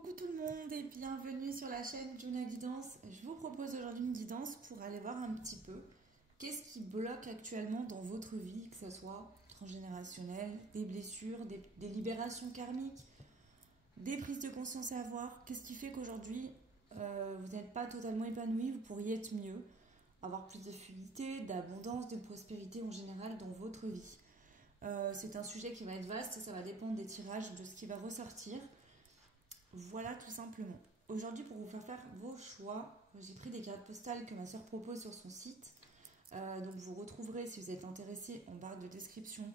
Coucou tout le monde et bienvenue sur la chaîne Juna Guidance. Je vous propose aujourd'hui une guidance pour aller voir un petit peu qu'est-ce qui bloque actuellement dans votre vie, que ce soit transgénérationnel, des blessures, des libérations karmiques, des prises de conscience à avoir. Qu'est-ce qui fait qu'aujourd'hui vous n'êtes pas totalement épanoui, vous pourriez être mieux, avoir plus de fluidité, d'abondance, de prospérité en général dans votre vie. C'est un sujet qui va être vaste et ça va dépendre des tirages, de ce qui va ressortir. Voilà tout simplement. Aujourd'hui, pour vous faire vos choix, j'ai pris des cartes postales que ma soeur propose sur son site. Donc vous retrouverez, si vous êtes intéressé, en barre de description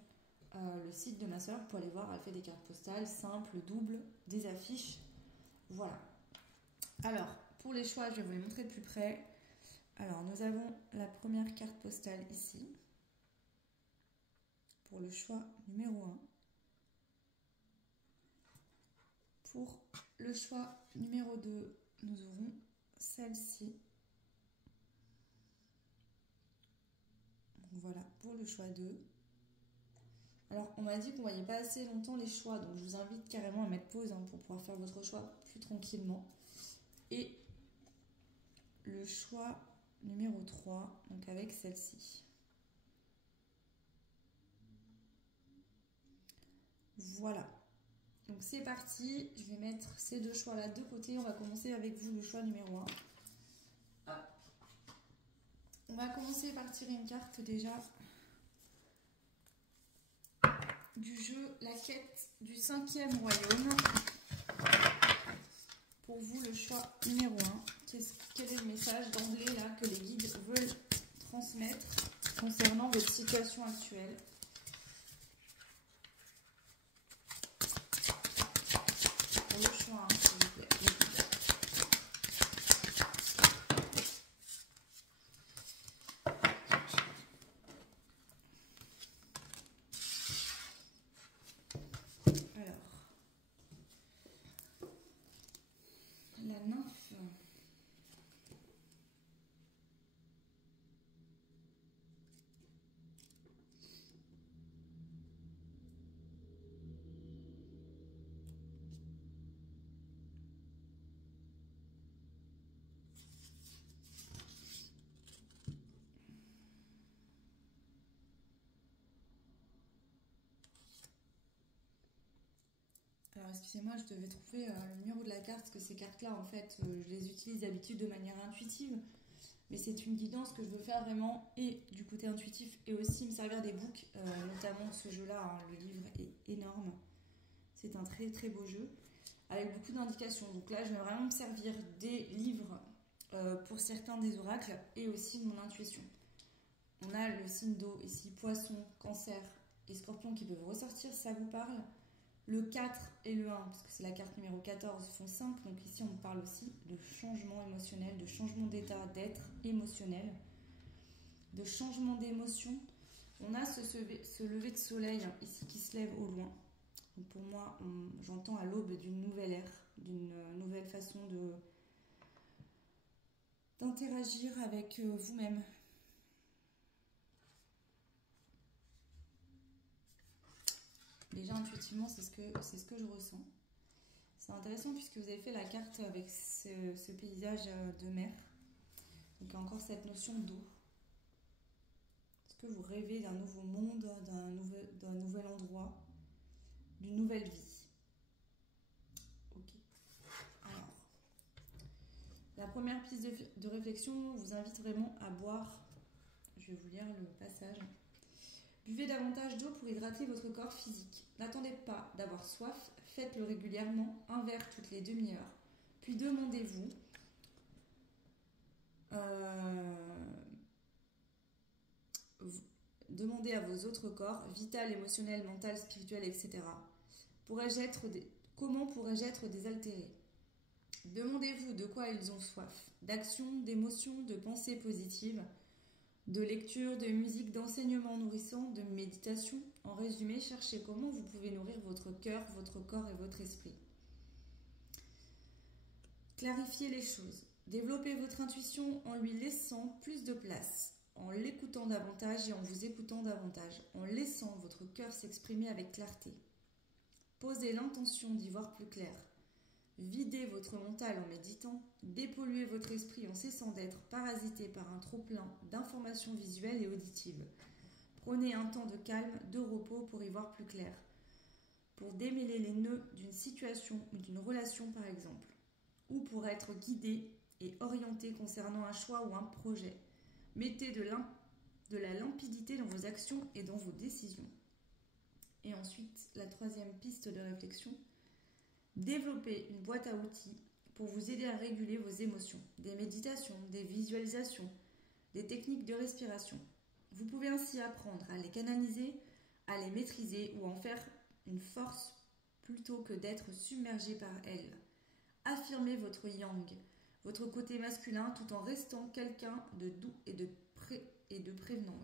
le site de ma soeur pour aller voir. Elle fait des cartes postales simples, doubles, des affiches. Voilà. Alors, pour les choix, je vais vous les montrer de plus près. Alors, nous avons la première carte postale ici. Pour le choix numéro 1. Pour le choix numéro 2, nous aurons celle-ci. Voilà, pour le choix 2. Alors, on m'a dit qu'on ne voyait pas assez longtemps les choix, donc je vous invite carrément à mettre pause pour pouvoir faire votre choix plus tranquillement. Et le choix numéro 3, donc avec celle-ci. Voilà. Donc c'est parti, je vais mettre ces deux choix-là de côté. On va commencer avec vous le choix numéro 1. On va commencer par tirer une carte déjà du jeu La quête du 5e royaume. Pour vous le choix numéro 1. Quel est le message d'emblée là que les guides veulent transmettre concernant votre situation actuelle? Pour le choix 1, s'il vous plaît. Alors, la nymphe. Alors excusez-moi, je devais trouver le numéro de la carte, parce que ces cartes-là, en fait, je les utilise d'habitude de manière intuitive. Mais c'est une guidance que je veux faire vraiment, et du côté intuitif, et aussi me servir des books, notamment ce jeu-là, le livre est énorme. C'est un très très beau jeu, avec beaucoup d'indications. Donc là, je vais vraiment me servir des livres pour certains des oracles, et aussi de mon intuition. On a le signe d'eau ici, poisson, cancer et scorpion qui peuvent ressortir, ça vous parle? Le 4 et le 1, parce que c'est la carte numéro 14, font 5. Donc ici, on parle aussi de changement émotionnel, de changement d'état d'être émotionnel, de changement d'émotion. On a ce lever de soleil ici qui se lève au loin. Donc pour moi, j'entends à l'aube d'une nouvelle ère, d'une nouvelle façon d'interagir avec vous-même. Déjà intuitivement, c'est ce que je ressens. C'est intéressant puisque vous avez fait la carte avec ce paysage de mer. Donc il y a encore cette notion d'eau. Est-ce que vous rêvez d'un nouveau monde, d'un nouvel endroit, d'une nouvelle vie? Ok. Alors, la première piste de réflexion vous invite vraiment à boire. Je vais vous lire le passage. Buvez davantage d'eau pour hydrater votre corps physique. N'attendez pas d'avoir soif, faites-le régulièrement, un verre toutes les demi-heures. Puis demandez-vous demandez à vos autres corps, vital, émotionnel, mental, spirituel, etc. Comment pourrais-je être désaltéré? Demandez-vous de quoi ils ont soif, d'action, d'émotion, de pensées positives, de lecture, de musique, d'enseignement nourrissant, de méditation. En résumé, cherchez comment vous pouvez nourrir votre cœur, votre corps et votre esprit. Clarifiez les choses. Développez votre intuition en lui laissant plus de place, en l'écoutant davantage et en vous écoutant davantage, en laissant votre cœur s'exprimer avec clarté. Posez l'intention d'y voir plus clair. Videz votre mental en méditant. Dépolluez votre esprit en cessant d'être parasité par un trop-plein d'informations visuelles et auditives. Prenez un temps de calme, de repos pour y voir plus clair. Pour démêler les nœuds d'une situation ou d'une relation par exemple. Ou pour être guidé et orienté concernant un choix ou un projet. Mettez de la limpidité dans vos actions et dans vos décisions. Et ensuite, la troisième piste de réflexion. Développez une boîte à outils pour vous aider à réguler vos émotions. Des méditations, des visualisations, des techniques de respiration. Vous pouvez ainsi apprendre à les canaliser, à les maîtriser ou en faire une force plutôt que d'être submergé par elles. Affirmez votre yang, votre côté masculin, tout en restant quelqu'un de doux et de prévenant.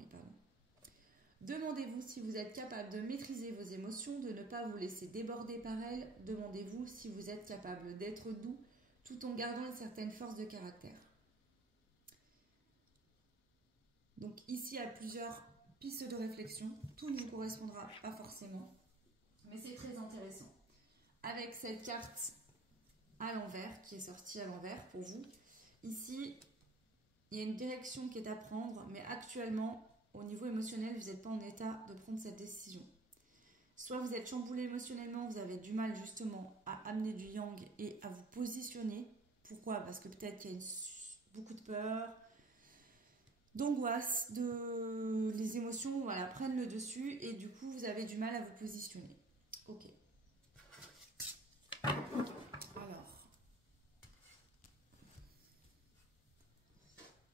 Demandez-vous si vous êtes capable de maîtriser vos émotions, de ne pas vous laisser déborder par elles. Demandez-vous si vous êtes capable d'être doux tout en gardant une certaine force de caractère. Donc ici, il y a plusieurs pistes de réflexion. Tout ne vous correspondra pas forcément, mais c'est très intéressant. Avec cette carte à l'envers, qui est sortie à l'envers pour vous, ici, il y a une direction qui est à prendre, mais actuellement, au niveau émotionnel, vous n'êtes pas en état de prendre cette décision. Soit vous êtes chamboulé émotionnellement, vous avez du mal justement à amener du yang et à vous positionner. Pourquoi? Parce que peut-être qu'il y a beaucoup de peur, d'angoisse, les émotions prennent le dessus et du coup vous avez du mal à vous positionner. Ok. Alors,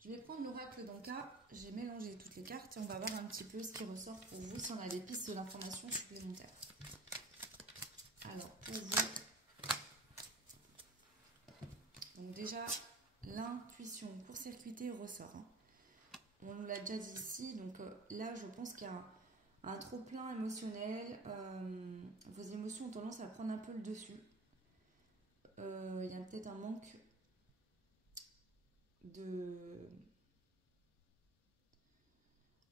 je vais prendre l'oracle dans le cas, j'ai mélangé toutes les cartes et on va voir un petit peu ce qui ressort pour vous si on a des pistes d'information supplémentaires. Alors, pour vous, donc déjà, l'intuition court-circuitée ressort. On nous l'a déjà dit ici, donc là, je pense qu'il y a un trop-plein émotionnel. Vos émotions ont tendance à prendre un peu le dessus. Il y a peut-être un manque de...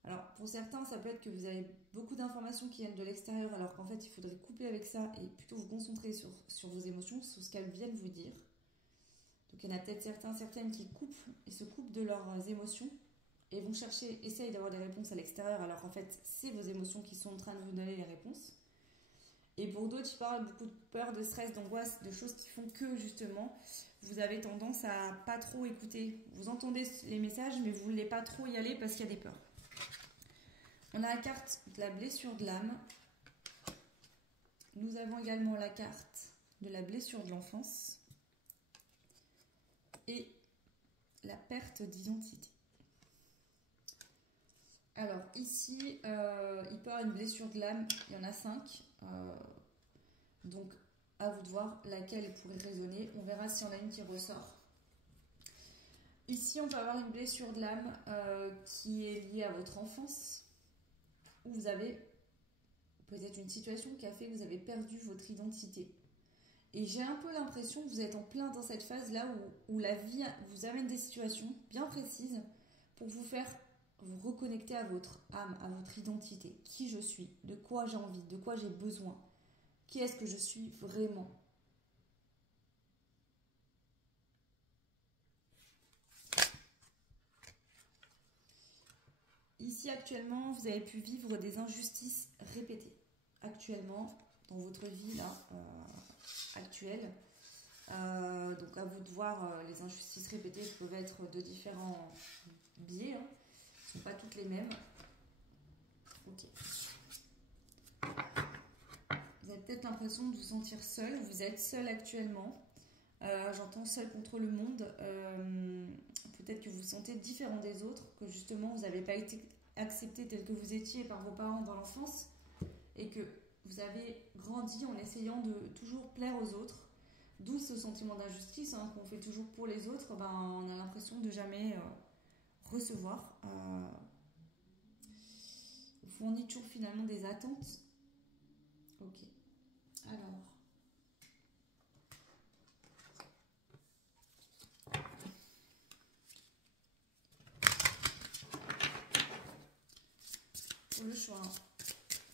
Alors, pour certains, ça peut être que vous avez beaucoup d'informations qui viennent de l'extérieur, alors qu'en fait, il faudrait couper avec ça et plutôt vous concentrer sur vos émotions, sur ce qu'elles viennent vous dire. Donc, il y en a peut-être certaines qui se coupent de leurs émotions et vont essayent d'avoir des réponses à l'extérieur, alors qu'en fait, c'est vos émotions qui sont en train de vous donner les réponses. Et pour d'autres, il parle beaucoup de peur, de stress, d'angoisse, de choses qui font que, justement, vous avez tendance à pas trop écouter. Vous entendez les messages, mais vous ne voulez pas trop y aller parce qu'il y a des peurs. On a la carte de la blessure de l'âme. Nous avons également la carte de la blessure de l'enfance. Et la perte d'identité. Alors ici, il peut y avoir une blessure de l'âme, il y en a 5. Donc à vous de voir laquelle pourrait résonner. On verra s'il y en a une qui ressort. Ici, on peut avoir une blessure de l'âme qui est liée à votre enfance, où vous avez peut-être une situation qui a fait que vous avez perdu votre identité. Et j'ai un peu l'impression que vous êtes en plein dans cette phase-là où la vie vous amène des situations bien précises pour vous faire vous reconnecter à votre âme, à votre identité. Qui je suis, de quoi j'ai envie, de quoi j'ai besoin. Qui est-ce que je suis vraiment? Ici, actuellement, vous avez pu vivre des injustices répétées. Actuellement, dans votre vie là, actuelle. Donc, à vous de voir, les injustices répétées peuvent être de différents biais. Hein. Ce ne sont pas toutes les mêmes. Ok. Vous avez peut-être l'impression de vous sentir seul. Vous êtes seul actuellement. J'entends seul contre le monde. Peut-être que vous vous sentez différent des autres, que justement vous n'avez pas été accepté tel que vous étiez par vos parents dans l'enfance et que vous avez grandi en essayant de toujours plaire aux autres. D'où ce sentiment d'injustice qu'on fait toujours pour les autres. On a l'impression de jamais recevoir. Vous fournit toujours finalement des attentes. Ok. Alors. Pour le choix.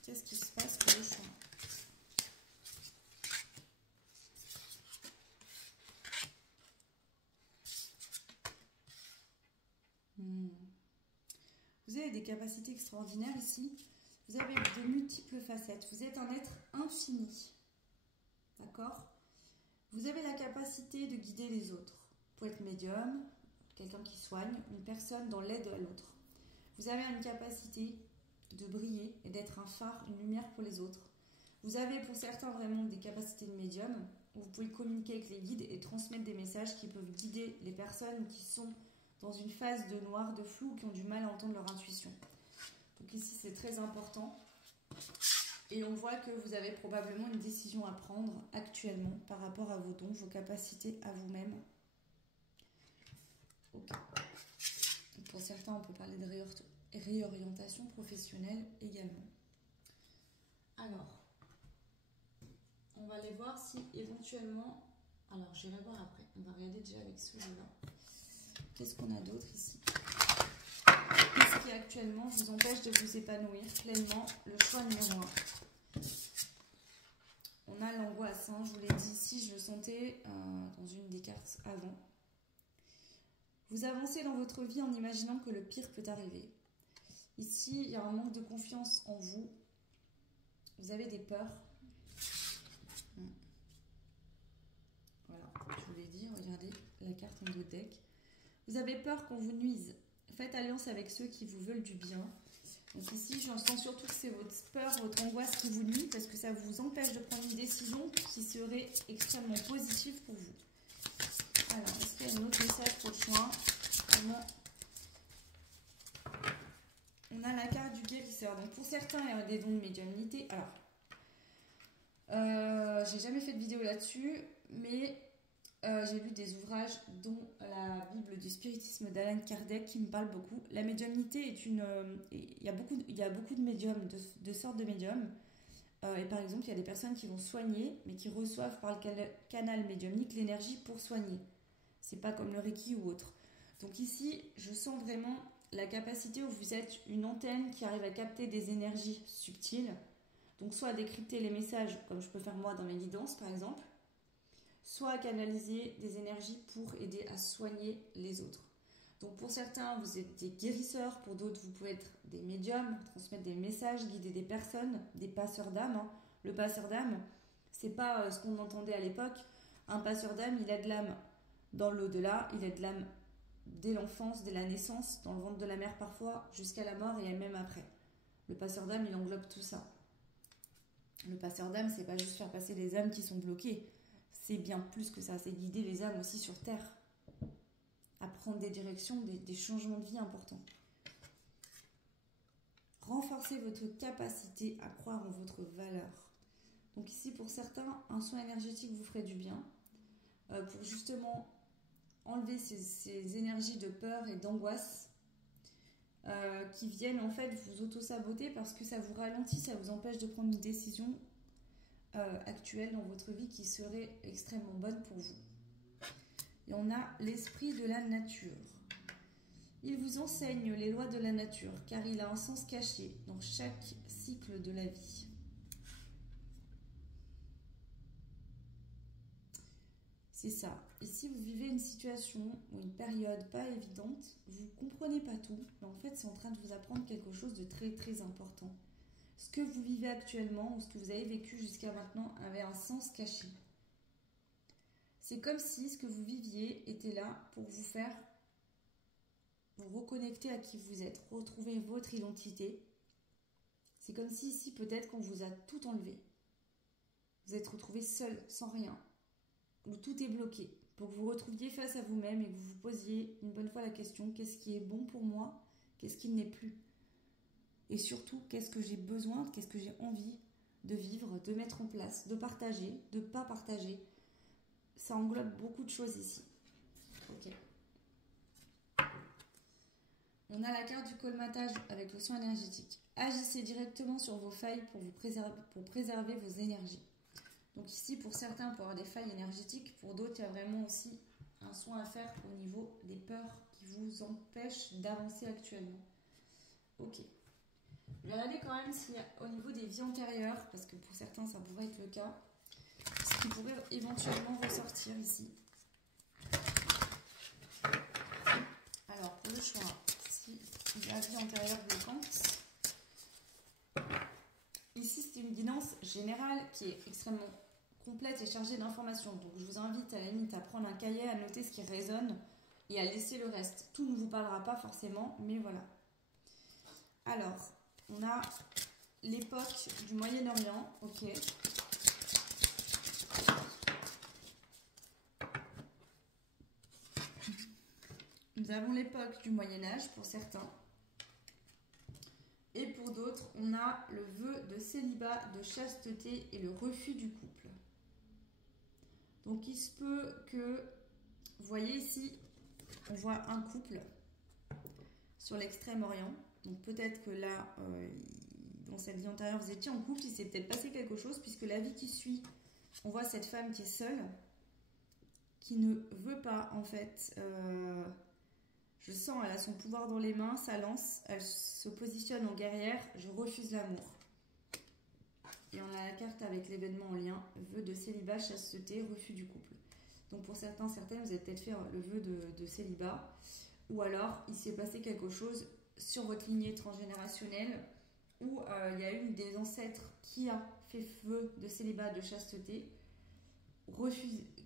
Qu'est-ce qui se passe pour le choix? des capacités extraordinaires ici. Vous avez de multiples facettes. Vous êtes un être infini. D'accord? Vous avez la capacité de guider les autres. Vous pouvez être médium, quelqu'un qui soigne, une personne dans l'aide à l'autre. Vous avez une capacité de briller et d'être un phare, une lumière pour les autres. Vous avez pour certains vraiment des capacités de médium, où vous pouvez communiquer avec les guides et transmettre des messages qui peuvent guider les personnes qui sont dans une phase de noir, de flou, qui ont du mal à entendre leur intuition. Donc ici, c'est très important. Et on voit que vous avez probablement une décision à prendre actuellement par rapport à vos dons, vos capacités à vous-même. Okay. Pour certains, on peut parler de réorientation professionnelle également. Alors, on va aller voir si éventuellement... Alors, j'irai voir après. On va regarder déjà avec celui-là. Qu'est-ce qu'on a d'autre ici? Qu'est-ce qui actuellement vous empêche de vous épanouir pleinement? Le choix numéro 1. On a l'angoisse, hein, je vous l'ai dit ici, je le sentais dans une des cartes avant. Vous avancez dans votre vie en imaginant que le pire peut arriver. Ici, il y a un manque de confiance en vous. Vous avez des peurs. Voilà, je vous l'ai dit, regardez la carte en 2 decks. Vous avez peur qu'on vous nuise. Faites alliance avec ceux qui vous veulent du bien. Donc ici, j'en sens surtout que c'est votre peur, votre angoisse qui vous nuit parce que ça vous empêche de prendre une décision qui serait extrêmement positive pour vous. Alors, est-ce qu'il y a un autre message pour le choix? On a la carte du guérisseur. Donc pour certains, il y a des dons de médiumnité. Alors, j'ai jamais fait de vidéo là-dessus, mais j'ai lu des ouvrages dont la Bible du spiritisme d'Alan Kardec qui me parle beaucoup. La médiumnité est une... il y a beaucoup de médiums, de sortes de médiums. Et par exemple, il y a des personnes qui vont soigner, mais qui reçoivent par le canal médiumnique l'énergie pour soigner. C'est pas comme le Reiki ou autre. Donc ici, je sens vraiment la capacité où vous êtes une antenne qui arrive à capter des énergies subtiles. Donc soit à décrypter les messages, comme je peux faire moi dans mes guidances par exemple, soit à canaliser des énergies pour aider à soigner les autres. Donc pour certains, vous êtes des guérisseurs, pour d'autres, vous pouvez être des médiums, transmettre des messages, guider des personnes, des passeurs d'âme. Hein. Le passeur d'âme, c'est pas ce qu'on entendait à l'époque. Un passeur d'âme, il a de l'âme dans l'au-delà, il a de l'âme dès l'enfance, dès la naissance, dans le ventre de la mère parfois, jusqu'à la mort et même après. Le passeur d'âme, il englobe tout ça. Le passeur d'âme, c'est pas juste faire passer les âmes qui sont bloquées. C'est bien plus que ça, c'est guider les âmes aussi sur Terre. À prendre des directions, des changements de vie importants. Renforcez votre capacité à croire en votre valeur. Donc ici, pour certains, un soin énergétique vous ferait du bien. Pour justement enlever ces énergies de peur et d'angoisse qui viennent en fait vous auto-saboter parce que ça vous ralentit, ça vous empêche de prendre une décision actuelle dans votre vie qui serait extrêmement bonne pour vous. Et on a l'esprit de la nature. Il vous enseigne les lois de la nature car il a un sens caché dans chaque cycle de la vie. C'est ça. Et si vous vivez une situation ou une période pas évidente, vous ne comprenez pas tout, mais en fait c'est en train de vous apprendre quelque chose de très très important. Ce que vous vivez actuellement ou ce que vous avez vécu jusqu'à maintenant avait un sens caché. C'est comme si ce que vous viviez était là pour vous faire vous reconnecter à qui vous êtes, retrouver votre identité. C'est comme si ici peut-être qu'on vous a tout enlevé. Vous êtes retrouvé seul, sans rien. Où tout est bloqué, pour que vous retrouviez face à vous-même et que vous vous posiez une bonne fois la question, qu'est-ce qui est bon pour moi, qu'est-ce qui ne l'est plus, et surtout, qu'est-ce que j'ai besoin, qu'est-ce que j'ai envie de vivre, de mettre en place, de partager, de ne pas partager. Ça englobe beaucoup de choses ici. Ok. On a la carte du colmatage avec le soin énergétique. Agissez directement sur vos failles pour préserver vos énergies. Donc ici, pour certains, pour avoir des failles énergétiques, pour d'autres, il y a vraiment aussi un soin à faire au niveau des peurs qui vous empêchent d'avancer actuellement. Ok. Je vais regarder quand même s'il y a au niveau des vies antérieures, parce que pour certains, ça pourrait être le cas, ce qui pourrait éventuellement ressortir ici. Alors, pour le choix, si la vie antérieure bloquante. Ici, c'est une guidance générale qui est extrêmement complète et chargée d'informations. Donc, je vous invite à la limite à prendre un cahier, à noter ce qui résonne et à laisser le reste. Tout ne vous parlera pas forcément, mais voilà. Alors, on a l'époque du Moyen-Orient, ok. Nous avons l'époque du Moyen-Âge pour certains. Et pour d'autres, on a le vœu de célibat, de chasteté et le refus du couple. Donc il se peut que, vous voyez ici, on voit un couple sur l'extrême-orient. Donc peut-être que là, dans cette vie antérieure, vous étiez en couple, il s'est peut-être passé quelque chose, puisque la vie qui suit, on voit cette femme qui est seule, qui ne veut pas, en fait, je sens, elle a son pouvoir dans les mains, sa lance, elle se positionne en guerrière, je refuse l'amour. Et on a la carte avec l'événement en lien, vœu de célibat, chasteté, refus du couple. Donc pour certains, certaines, vous avez peut-être fait le vœu de célibat, ou alors il s'est passé quelque chose sur votre lignée transgénérationnelle, où il y a une des ancêtres qui a fait vœu de célibat, de chasteté,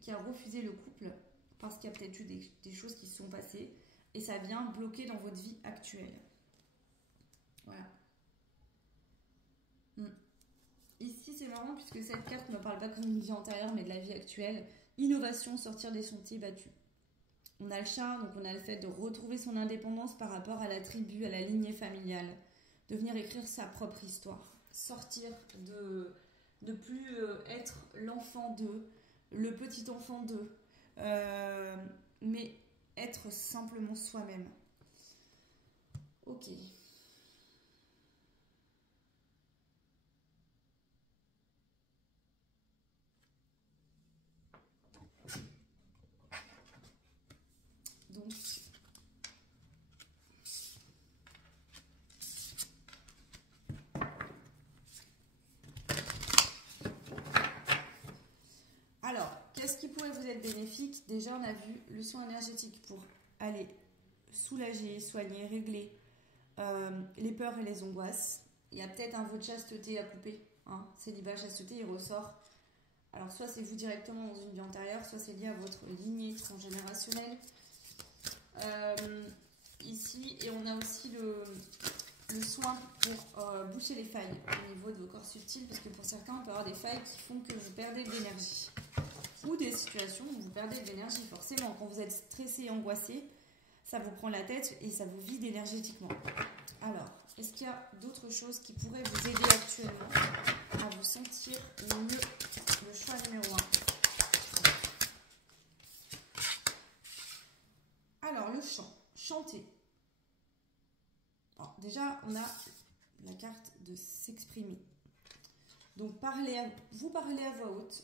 qui a refusé le couple, parce qu'il y a peut-être eu des choses qui se sont passées, et ça vient bloquer dans votre vie actuelle. Voilà. Ici, c'est marrant puisque cette carte ne me parle pas comme une vie antérieure, mais de la vie actuelle. Innovation, sortir des sentiers battus. On a le chat, donc on a le fait de retrouver son indépendance par rapport à la tribu, à la lignée familiale. De venir écrire sa propre histoire. Sortir de ne plus être l'enfant d'eux, le petit enfant d'eux, mais être simplement soi-même. Ok. Donc, alors, qu'est-ce qui pourrait vous être bénéfique? Déjà, on a vu le soin énergétique pour aller soulager, soigner, régler les peurs et les angoisses. Il y a peut-être un vœu de chasteté à couper. Hein. Célibat, chasteté, il ressort. Alors, soit c'est vous directement dans une vie antérieure, soit c'est lié à votre lignée transgénérationnelle. Ici, et on a aussi le soin pour boucher les failles au niveau de vos corps subtils, parce que pour certains, on peut avoir des failles qui font que vous perdez de l'énergie. Ou des situations où vous perdez de l'énergie, forcément. Quand vous êtes stressé et angoissé, ça vous prend la tête et ça vous vide énergétiquement. Alors, est-ce qu'il y a d'autres choses qui pourraient vous aider actuellement à vous sentir mieux? Le choix numéro 1. Alors, le chant. Chanter. Alors, déjà, on a la carte de s'exprimer. Donc, vous parlez à voix haute,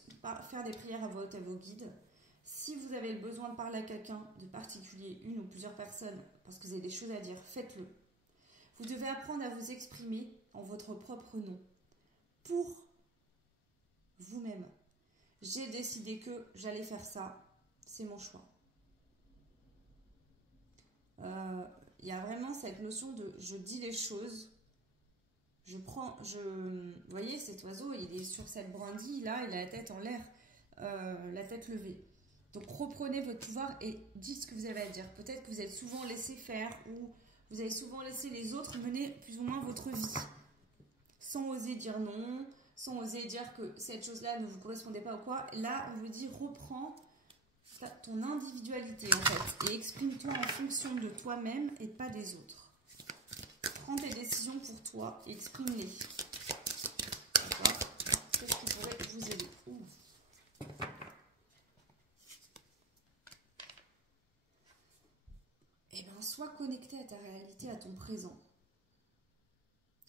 faire des prières à voix haute à vos guides. Si vous avez le besoin de parler à quelqu'un de particulier, une ou plusieurs personnes, parce que vous avez des choses à dire, faites-le. Vous devez apprendre à vous exprimer en votre propre nom, pour vous-même. J'ai décidé que j'allais faire ça, c'est mon choix. Il y a vraiment cette notion de je dis les choses, vous voyez cet oiseau, il est sur cette brindille là, il a la tête en l'air, la tête levée. Donc reprenez votre pouvoir et dites ce que vous avez à dire. Peut-être que vous êtes souvent laissé faire ou vous avez souvent laissé les autres mener plus ou moins votre vie. Sans oser dire non, sans oser dire que cette chose-là ne vous correspondait pas ou quoi. Là, on vous dit reprends ton individualité en fait et exprime-toi en fonction de toi-même et pas des autres. Prends tes décisions pour toi et exprime-les. D'accord? Qu'est-ce qui pourrait vous aider? Eh bien, sois connecté à ta réalité, à ton présent.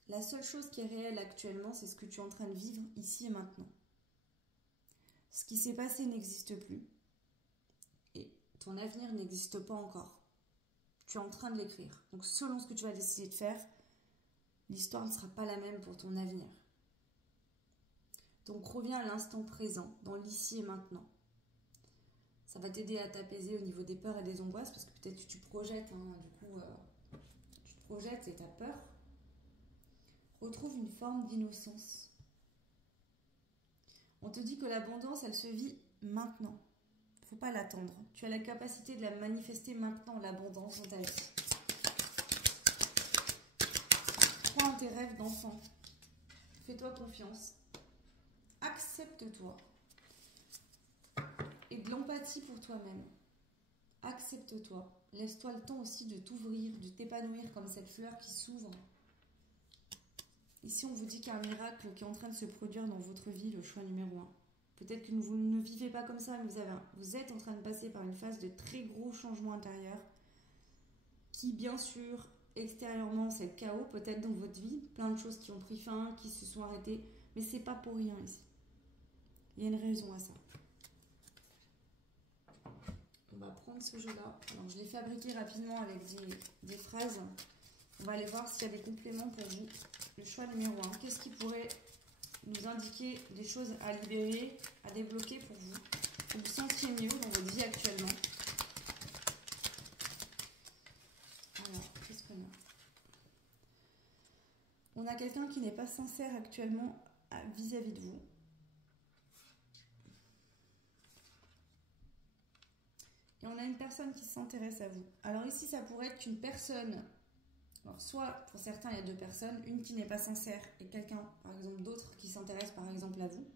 La seule chose qui est réelle actuellement, c'est ce que tu es en train de vivre ici et maintenant. Ce qui s'est passé n'existe plus. Et ton avenir n'existe pas encore. Tu es en train de l'écrire. Donc, selon ce que tu vas décider de faire, l'histoire ne sera pas la même pour ton avenir. Donc, reviens à l'instant présent, dans l'ici et maintenant. Ça va t'aider à t'apaiser au niveau des peurs et des angoisses, parce que peut-être que tu te projettes, hein, du coup, tu te projettes et ta peur, retrouve une forme d'innocence. On te dit que l'abondance, elle se vit maintenant. Il ne faut pas l'attendre. Tu as la capacité de la manifester maintenant, l'abondance dans ta vie. Crois en tes rêves d'enfant. Fais-toi confiance. Accepte-toi. Et de l'empathie pour toi-même. Accepte-toi. Laisse-toi le temps aussi de t'ouvrir, de t'épanouir comme cette fleur qui s'ouvre. Ici, on vous dit qu'il y a un miracle qui est en train de se produire dans votre vie, le choix numéro 1. Peut-être que vous ne vivez pas comme ça, mais vous êtes en train de passer par une phase de très gros changements intérieurs qui, bien sûr, extérieurement, c'est le chaos, peut-être dans votre vie. Plein de choses qui ont pris fin, qui se sont arrêtées, mais c'est pas pour rien ici. Il y a une raison à ça. On va prendre ce jeu-là. Alors, je l'ai fabriqué rapidement avec des phrases. On va aller voir s'il y a des compléments pour vous. Le choix numéro 1. Qu'est-ce qui pourrait nous indiquer des choses à libérer, à débloquer pour vous? Vous vous sentiez mieux dans votre vie actuellement. Alors, qu'est-ce qu'on a? On a quelqu'un qui n'est pas sincère actuellement vis-à-vis de vous. Et on a une personne qui s'intéresse à vous. Alors ici, ça pourrait être une personne. Alors soit, pour certains, il y a deux personnes. Une qui n'est pas sincère et quelqu'un, par exemple, d'autre qui s'intéresse, par exemple, à vous.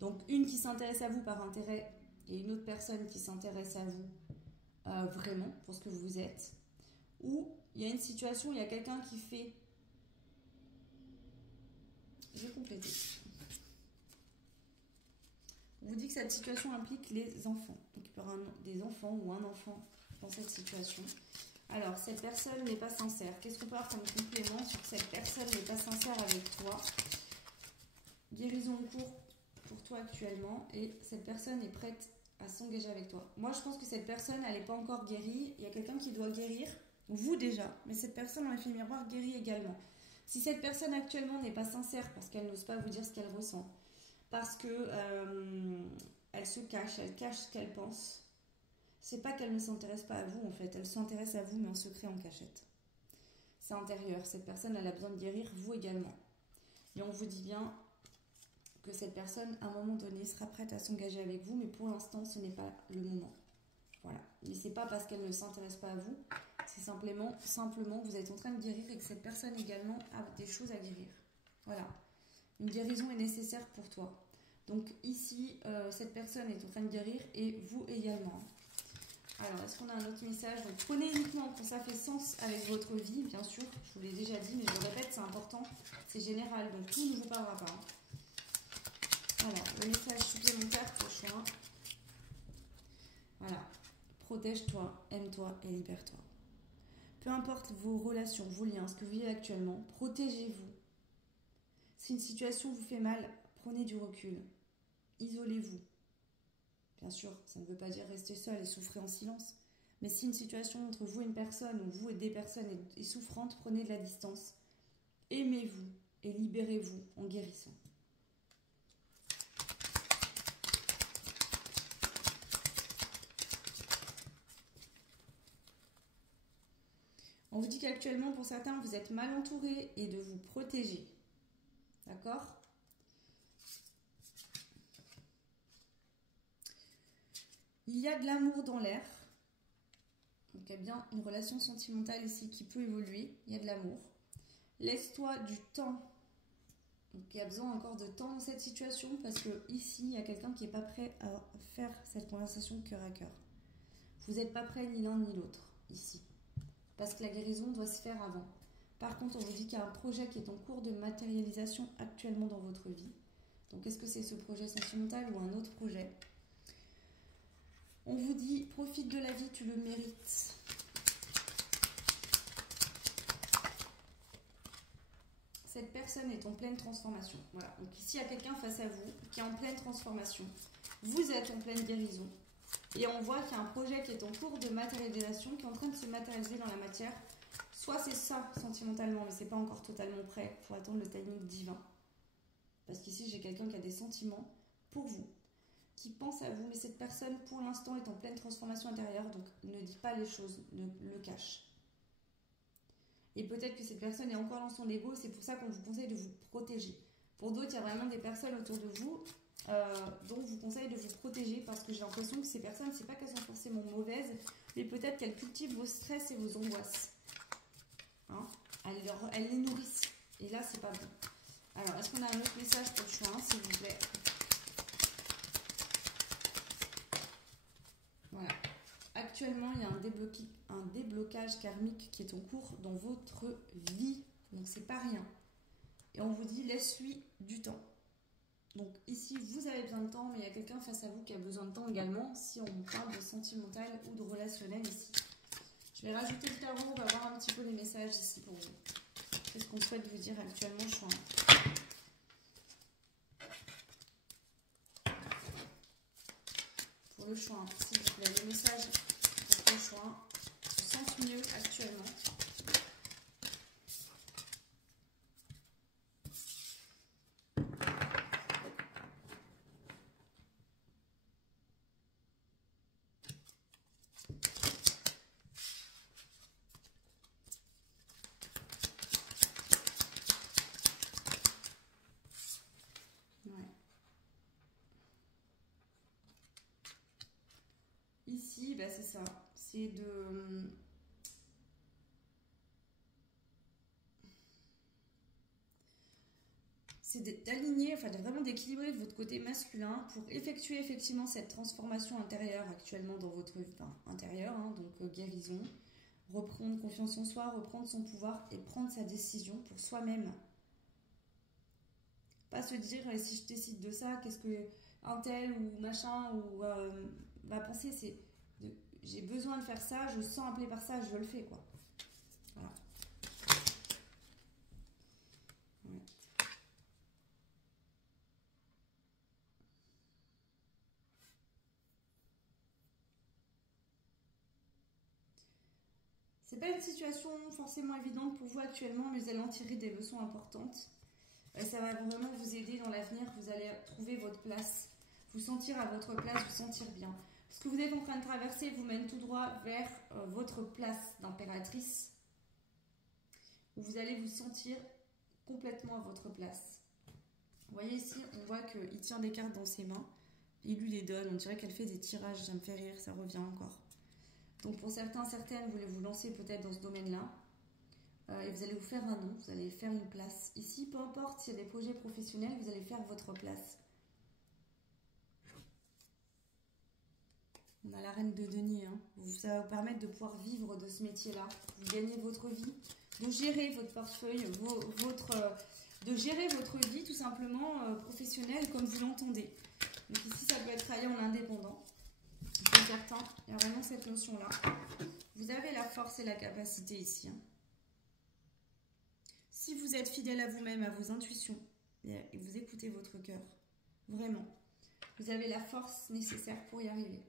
Donc, une qui s'intéresse à vous par intérêt et une autre personne qui s'intéresse à vous vraiment pour ce que vous êtes. Ou il y a une situation où il y a quelqu'un qui fait... Je vais compléter. On vous dit que cette situation implique les enfants. Donc, il peut y avoir des enfants ou un enfant dans cette situation. Alors, cette personne n'est pas sincère. Qu'est-ce qu'on peut avoir comme complément sur cette personne n'est pas sincère avec toi? Guérison en cours pour toi actuellement et cette personne est prête à s'engager avec toi. Moi, je pense que cette personne, elle n'est pas encore guérie. Il y a quelqu'un qui doit guérir, vous déjà, mais cette personne, dans l'effet miroir, guérit également. Si cette personne actuellement n'est pas sincère parce qu'elle n'ose pas vous dire ce qu'elle ressent, parce que elle se cache, elle cache ce qu'elle pense, c'est pas qu'elle ne s'intéresse pas à vous en fait, elle s'intéresse à vous mais en secret, en cachette. C'est intérieur, cette personne elle a besoin de guérir, vous également. Et on vous dit bien que cette personne à un moment donné sera prête à s'engager avec vous, mais pour l'instant ce n'est pas le moment. Voilà, mais c'est pas parce qu'elle ne s'intéresse pas à vous, c'est simplement que vous êtes en train de guérir et que cette personne également a des choses à guérir. Voilà, une guérison est nécessaire pour toi. Donc ici, cette personne est en train de guérir et vous également. Alors, est-ce qu'on a un autre message? Donc, prenez uniquement quand ça fait sens avec votre vie, bien sûr. Je vous l'ai déjà dit, mais je le répète, c'est important. C'est général, donc tout ne vous parlera pas. Alors, le message supplémentaire prochain. Voilà. Protège-toi, aime-toi et libère-toi. Peu importe vos relations, vos liens, ce que vous vivez actuellement, protégez-vous. Si une situation vous fait mal, prenez du recul. Isolez-vous. Bien sûr, ça ne veut pas dire rester seul et souffrir en silence. Mais si une situation entre vous et une personne, ou vous et des personnes est souffrante, prenez de la distance. Aimez-vous et libérez-vous en guérissant. On vous dit qu'actuellement, pour certains, vous êtes mal entouré et de vous protéger. D'accord ? Il y a de l'amour dans l'air. Donc il y a bien une relation sentimentale ici qui peut évoluer. Il y a de l'amour. Laisse-toi du temps. Donc il y a besoin encore de temps dans cette situation parce que ici, il y a quelqu'un qui n'est pas prêt à faire cette conversation cœur à cœur. Vous n'êtes pas prêts ni l'un ni l'autre ici. Parce que la guérison doit se faire avant. Par contre, on vous dit qu'il y a un projet qui est en cours de matérialisation actuellement dans votre vie. Donc est-ce que c'est ce projet sentimental ou un autre projet ? On vous dit, profite de la vie, tu le mérites. Cette personne est en pleine transformation. Voilà. Donc ici, il y a quelqu'un face à vous qui est en pleine transformation. Vous êtes en pleine guérison. Et on voit qu'il y a un projet qui est en cours de matérialisation, qui est en train de se matérialiser dans la matière. Soit c'est ça, sentimentalement, mais ce n'est pas encore totalement prêt. Il faut attendre le timing divin. Parce qu'ici, j'ai quelqu'un qui a des sentiments pour vous, qui pense à vous, mais cette personne, pour l'instant, est en pleine transformation intérieure, donc ne dit pas les choses, ne le cache. Et peut-être que cette personne est encore dans son ego, c'est pour ça qu'on vous conseille de vous protéger. Pour d'autres, il y a vraiment des personnes autour de vous dont je vous conseille de vous protéger parce que j'ai l'impression que ces personnes, c'est pas qu'elles sont forcément mauvaises, mais peut-être qu'elles cultivent vos stress et vos angoisses. Hein, elles les nourrissent. Et là, c'est pas bon. Alors, est-ce qu'on a un autre message pour le choix, hein, s'il vous plaît? Voilà. Actuellement, il y a un déblocage karmique qui est en cours dans votre vie. Donc, c'est pas rien. Et on vous dit, laisse-lui du temps. Donc, ici, vous avez besoin de temps, mais il y a quelqu'un face à vous qui a besoin de temps également, si on parle de sentimental ou de relationnel ici. Je vais rajouter le tarot, on va voir un petit peu les messages ici pour vous. Qu'est-ce qu'on souhaite vous dire actuellement, je suis pour le choix, s'il vous plaît, les messages pour le choix se sentent mieux actuellement. Ici, bah c'est ça. C'est d'aligner, enfin de vraiment d'équilibrer votre côté masculin pour effectuer effectivement cette transformation intérieure actuellement dans votre vie, enfin, intérieure, hein, donc guérison, reprendre confiance en soi, reprendre son pouvoir et prendre sa décision pour soi-même. Pas se dire si je décide de ça, qu'est-ce que un tel ou machin ou va penser, c'est j'ai besoin de faire ça, je sens appelé par ça, je le fais quoi. Voilà. Ouais. C'est pas une situation forcément évidente pour vous actuellement, mais vous allez en tirer des leçons importantes. Ça va vraiment vous aider dans l'avenir, vous allez trouver votre place, vous sentir à votre place, vous sentir bien. Ce que vous êtes en train de traverser vous mène tout droit vers votre place d'impératrice, où vous allez vous sentir complètement à votre place. Vous voyez ici, on voit qu'il tient des cartes dans ses mains, il lui les donne, on dirait qu'elle fait des tirages, ça me fait rire, ça revient encore. Donc pour certains, certaines, vous voulez vous lancer peut-être dans ce domaine-là, et vous allez vous faire un nom, vous allez faire une place. Ici, peu importe s'il y a des projets professionnels, vous allez faire votre place. On a la reine de denier, hein. Ça va vous permettre de pouvoir vivre de ce métier-là, vous gagnez votre vie, de gérer votre portefeuille, de gérer votre vie tout simplement professionnelle comme vous l'entendez. Donc ici, ça peut être travailler en indépendant. Pour certains, il y a vraiment cette notion-là. Vous avez la force et la capacité ici. Hein. Si vous êtes fidèle à vous-même, à vos intuitions, et vous écoutez votre cœur, vraiment, vous avez la force nécessaire pour y arriver.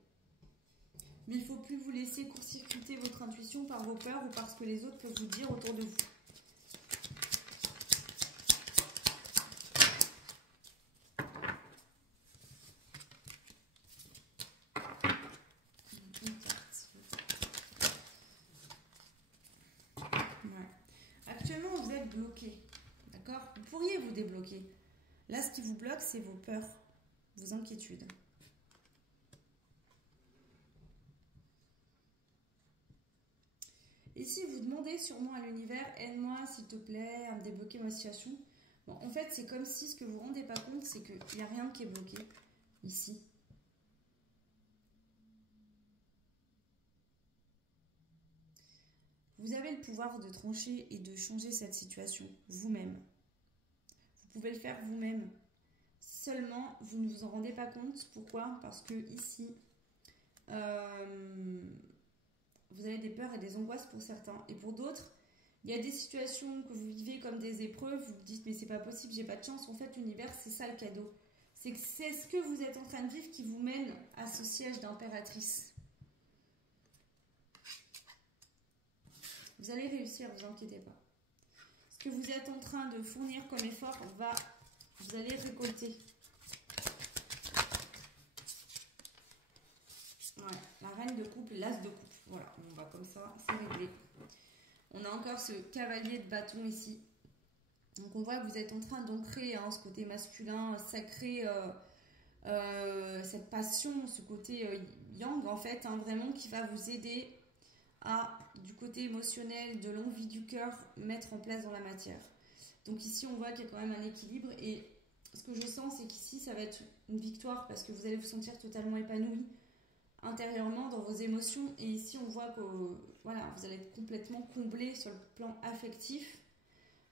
Mais il ne faut plus vous laisser court-circuiter votre intuition par vos peurs ou par ce que les autres peuvent vous dire autour de vous. Actuellement, vous êtes bloqué. D'accord ? Vous pourriez vous débloquer. Là, ce qui vous bloque, c'est vos peurs, vos inquiétudes. Et si vous demandez sûrement à l'univers, aide-moi s'il te plaît à me débloquer ma situation. Bon, en fait, c'est comme si ce que vous ne vous rendez pas compte, c'est qu'il n'y a rien qui est bloqué ici. Vous avez le pouvoir de trancher et de changer cette situation vous-même. Vous pouvez le faire vous-même. Seulement, vous ne vous en rendez pas compte. Pourquoi ? Parce que ici, vous avez des peurs et des angoisses pour certains. Et pour d'autres, il y a des situations que vous vivez comme des épreuves. Vous vous dites, mais c'est pas possible, j'ai pas de chance. En fait, l'univers, c'est ça le cadeau. C'est que c'est ce que vous êtes en train de vivre qui vous mène à ce siège d'impératrice. Vous allez réussir, ne vous inquiétez pas. Ce que vous êtes en train de fournir comme effort, vous allez récolter. Ouais, la reine de coupe, l'as de coupe. Voilà, on va comme ça, c'est réglé. On a encore ce cavalier de bâton ici. Donc on voit que vous êtes en train d'ancrer ce côté masculin, sacré, cette passion, ce côté yang en fait, vraiment qui va vous aider à, du côté émotionnel, de l'envie du cœur, mettre en place dans la matière. Donc ici on voit qu'il y a quand même un équilibre et ce que je sens c'est qu'ici ça va être une victoire parce que vous allez vous sentir totalement épanoui intérieurement dans vos émotions et ici on voit que voilà, vous allez être complètement comblé sur le plan affectif.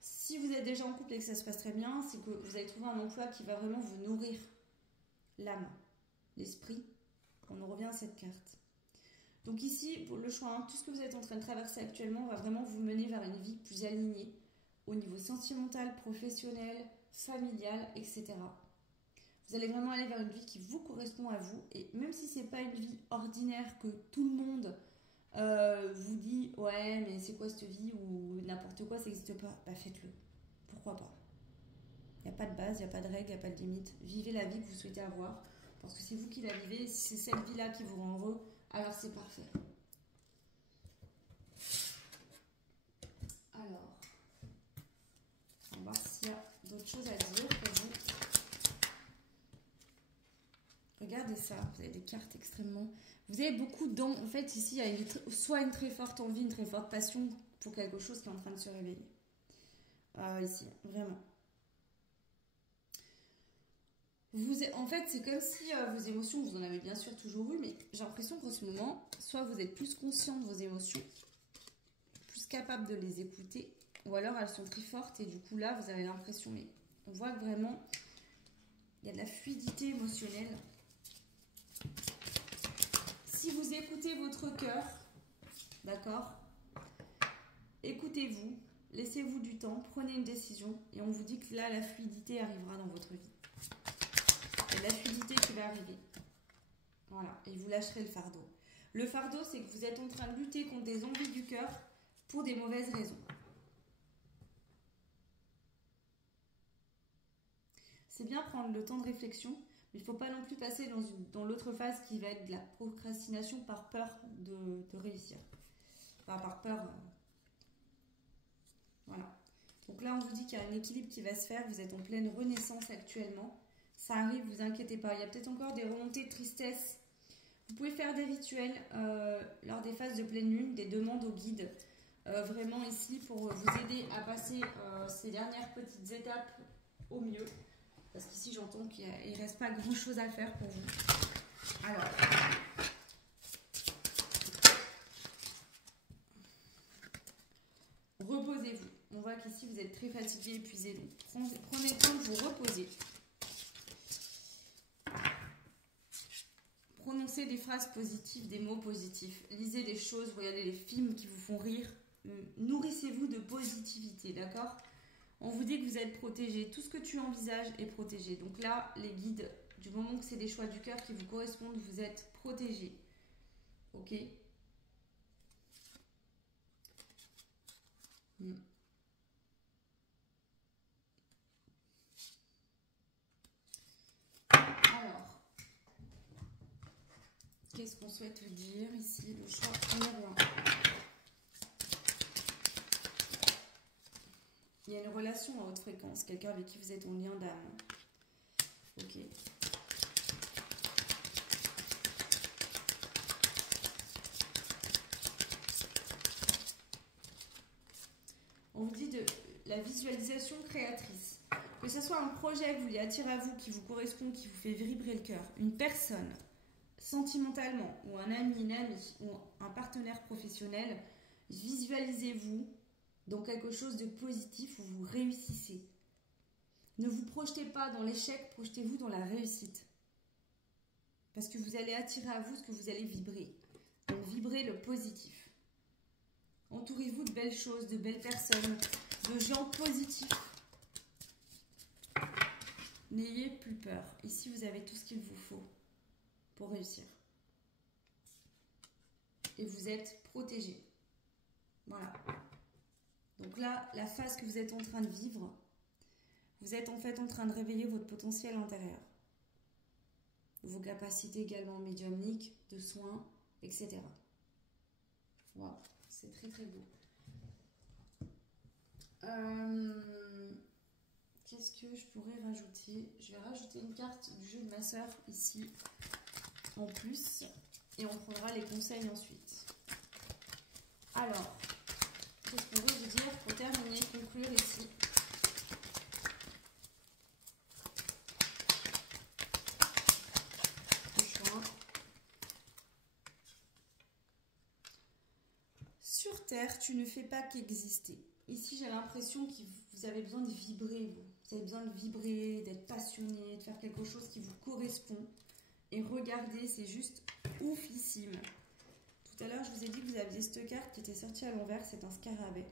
Si vous êtes déjà en couple et que ça se passe très bien, c'est que vous allez trouver un emploi qui va vraiment vous nourrir l'âme, l'esprit. On en revient à cette carte. Donc ici, pour le choix, tout ce que vous êtes en train de traverser actuellement va vraiment vous mener vers une vie plus alignée au niveau sentimental, professionnel, familial, etc. Vous allez vraiment aller vers une vie qui vous correspond à vous. Et même si ce n'est pas une vie ordinaire que tout le monde vous dit « Ouais, mais c'est quoi cette vie ?» ou « N'importe quoi, ça n'existe pas », bah faites-le. Pourquoi pas? Il n'y a pas de base, il n'y a pas de règle, il n'y a pas de limite. Vivez la vie que vous souhaitez avoir. Parce que c'est vous qui la vivez. Et si c'est cette vie-là qui vous rend heureux, alors c'est parfait. Alors, on va voir s'il y a d'autres choses à dire pour vous. Regardez ça, vous avez des cartes extrêmement... Vous avez beaucoup d'envie. En fait, ici, il y a soit une très forte envie, une très forte passion pour quelque chose qui est en train de se réveiller. Ici, vraiment. En fait, c'est comme si vos émotions, vous en avez bien sûr toujours eu, mais j'ai l'impression qu'en ce moment, soit vous êtes plus conscient de vos émotions, plus capable de les écouter, ou alors elles sont très fortes et du coup là, vous avez l'impression, mais on voit que vraiment, il y a de la fluidité émotionnelle. Si vous écoutez votre cœur, d'accord, écoutez-vous, laissez-vous du temps, prenez une décision et on vous dit que là, la fluidité arrivera dans votre vie. Il y a de la fluidité qui va arriver. Voilà, et vous lâcherez le fardeau. Le fardeau, c'est que vous êtes en train de lutter contre des envies du cœur pour des mauvaises raisons. C'est bien prendre le temps de réflexion, mais il ne faut pas non plus passer dans l'autre phase qui va être de la procrastination par peur de réussir. Enfin, par peur. Voilà. Donc là, on vous dit qu'il y a un équilibre qui va se faire. Vous êtes en pleine renaissance actuellement. Ça arrive, vous inquiétez pas. Il y a peut-être encore des remontées de tristesse. Vous pouvez faire des rituels lors des phases de pleine lune, des demandes au guide. Vraiment ici pour vous aider à passer ces dernières petites étapes au mieux. Parce qu'ici, j'entends qu'il ne reste pas grand-chose à faire pour vous. Alors, reposez-vous. On voit qu'ici, vous êtes très fatigué, épuisé. Donc, prenez le temps de vous reposer. Prononcez des phrases positives, des mots positifs. Lisez des choses, regardez les films qui vous font rire. Nourrissez-vous de positivité, d'accord ? On vous dit que vous êtes protégé. Tout ce que tu envisages est protégé. Donc là, les guides, du moment que c'est des choix du cœur qui vous correspondent, vous êtes protégé. Ok ? Alors, qu'est-ce qu'on souhaite vous dire ici? Le choix numéro 1. Il y a une relation à haute fréquence, quelqu'un avec qui vous êtes en lien d'âme. Ok. On vous dit de la visualisation créatrice. Que ce soit un projet que vous voulez attirer à vous, qui vous correspond, qui vous fait vibrer le cœur, une personne, sentimentalement, ou un ami, une amie, ou un partenaire professionnel, visualisez-vous dans quelque chose de positif où vous réussissez. Ne vous projetez pas dans l'échec, projetez-vous dans la réussite. Parce que vous allez attirer à vous ce que vous allez vibrer. Donc vibrez le positif. Entourez-vous de belles choses, de belles personnes, de gens positifs. N'ayez plus peur. Ici, vous avez tout ce qu'il vous faut pour réussir. Et vous êtes protégé. Voilà. Donc là, la phase que vous êtes en train de vivre, vous êtes en fait en train de réveiller votre potentiel intérieur. Vos capacités également médiumniques, de soins, etc. Wow, c'est très très beau. Qu'est-ce que je pourrais rajouter? Je vais rajouter une carte du jeu de ma sœur ici en plus et on prendra les conseils ensuite. Alors, qu'est-ce qu'on veut vous dire pour terminer, conclure ici? Sur Terre, tu ne fais pas qu'exister. Ici, j'ai l'impression que vous avez besoin de vibrer, vous avez besoin de vibrer, d'être passionné, de faire quelque chose qui vous correspond. Et regardez, c'est juste oufissime. Tout à l'heure, je vous ai dit que vous aviez cette carte qui était sortie à l'envers, c'est un scarabée.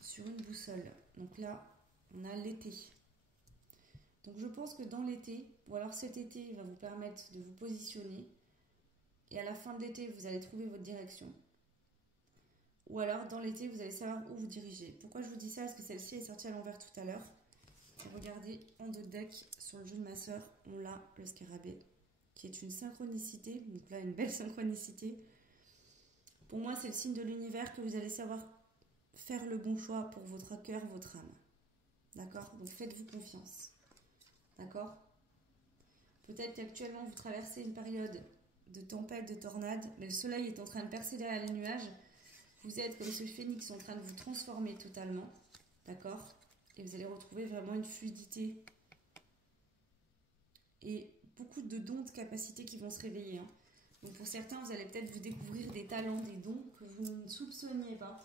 Sur une boussole. Donc là, on a l'été. Donc je pense que dans l'été, ou alors cet été va vous permettre de vous positionner. Et à la fin de l'été, vous allez trouver votre direction. Ou alors dans l'été, vous allez savoir où vous dirigez. Pourquoi je vous dis ça? Parce que celle-ci est sortie à l'envers tout à l'heure. Regardez, en dos de deck, sur le jeu de ma sœur, on a le scarabée, qui est une synchronicité. Donc là, une belle synchronicité. Pour moi, c'est le signe de l'univers que vous allez savoir faire le bon choix pour votre cœur, votre âme. D'accord? Donc faites-vous confiance. D'accord? Peut-être qu'actuellement, vous traversez une période de tempête, de tornade, mais le soleil est en train de percer derrière les nuages. Vous êtes comme ce phénix en train de vous transformer totalement. D'accord? Et vous allez retrouver vraiment une fluidité et beaucoup de dons, de capacités qui vont se réveiller. Hein. Donc pour certains, vous allez peut-être vous découvrir des talents, des dons que vous ne soupçonniez pas.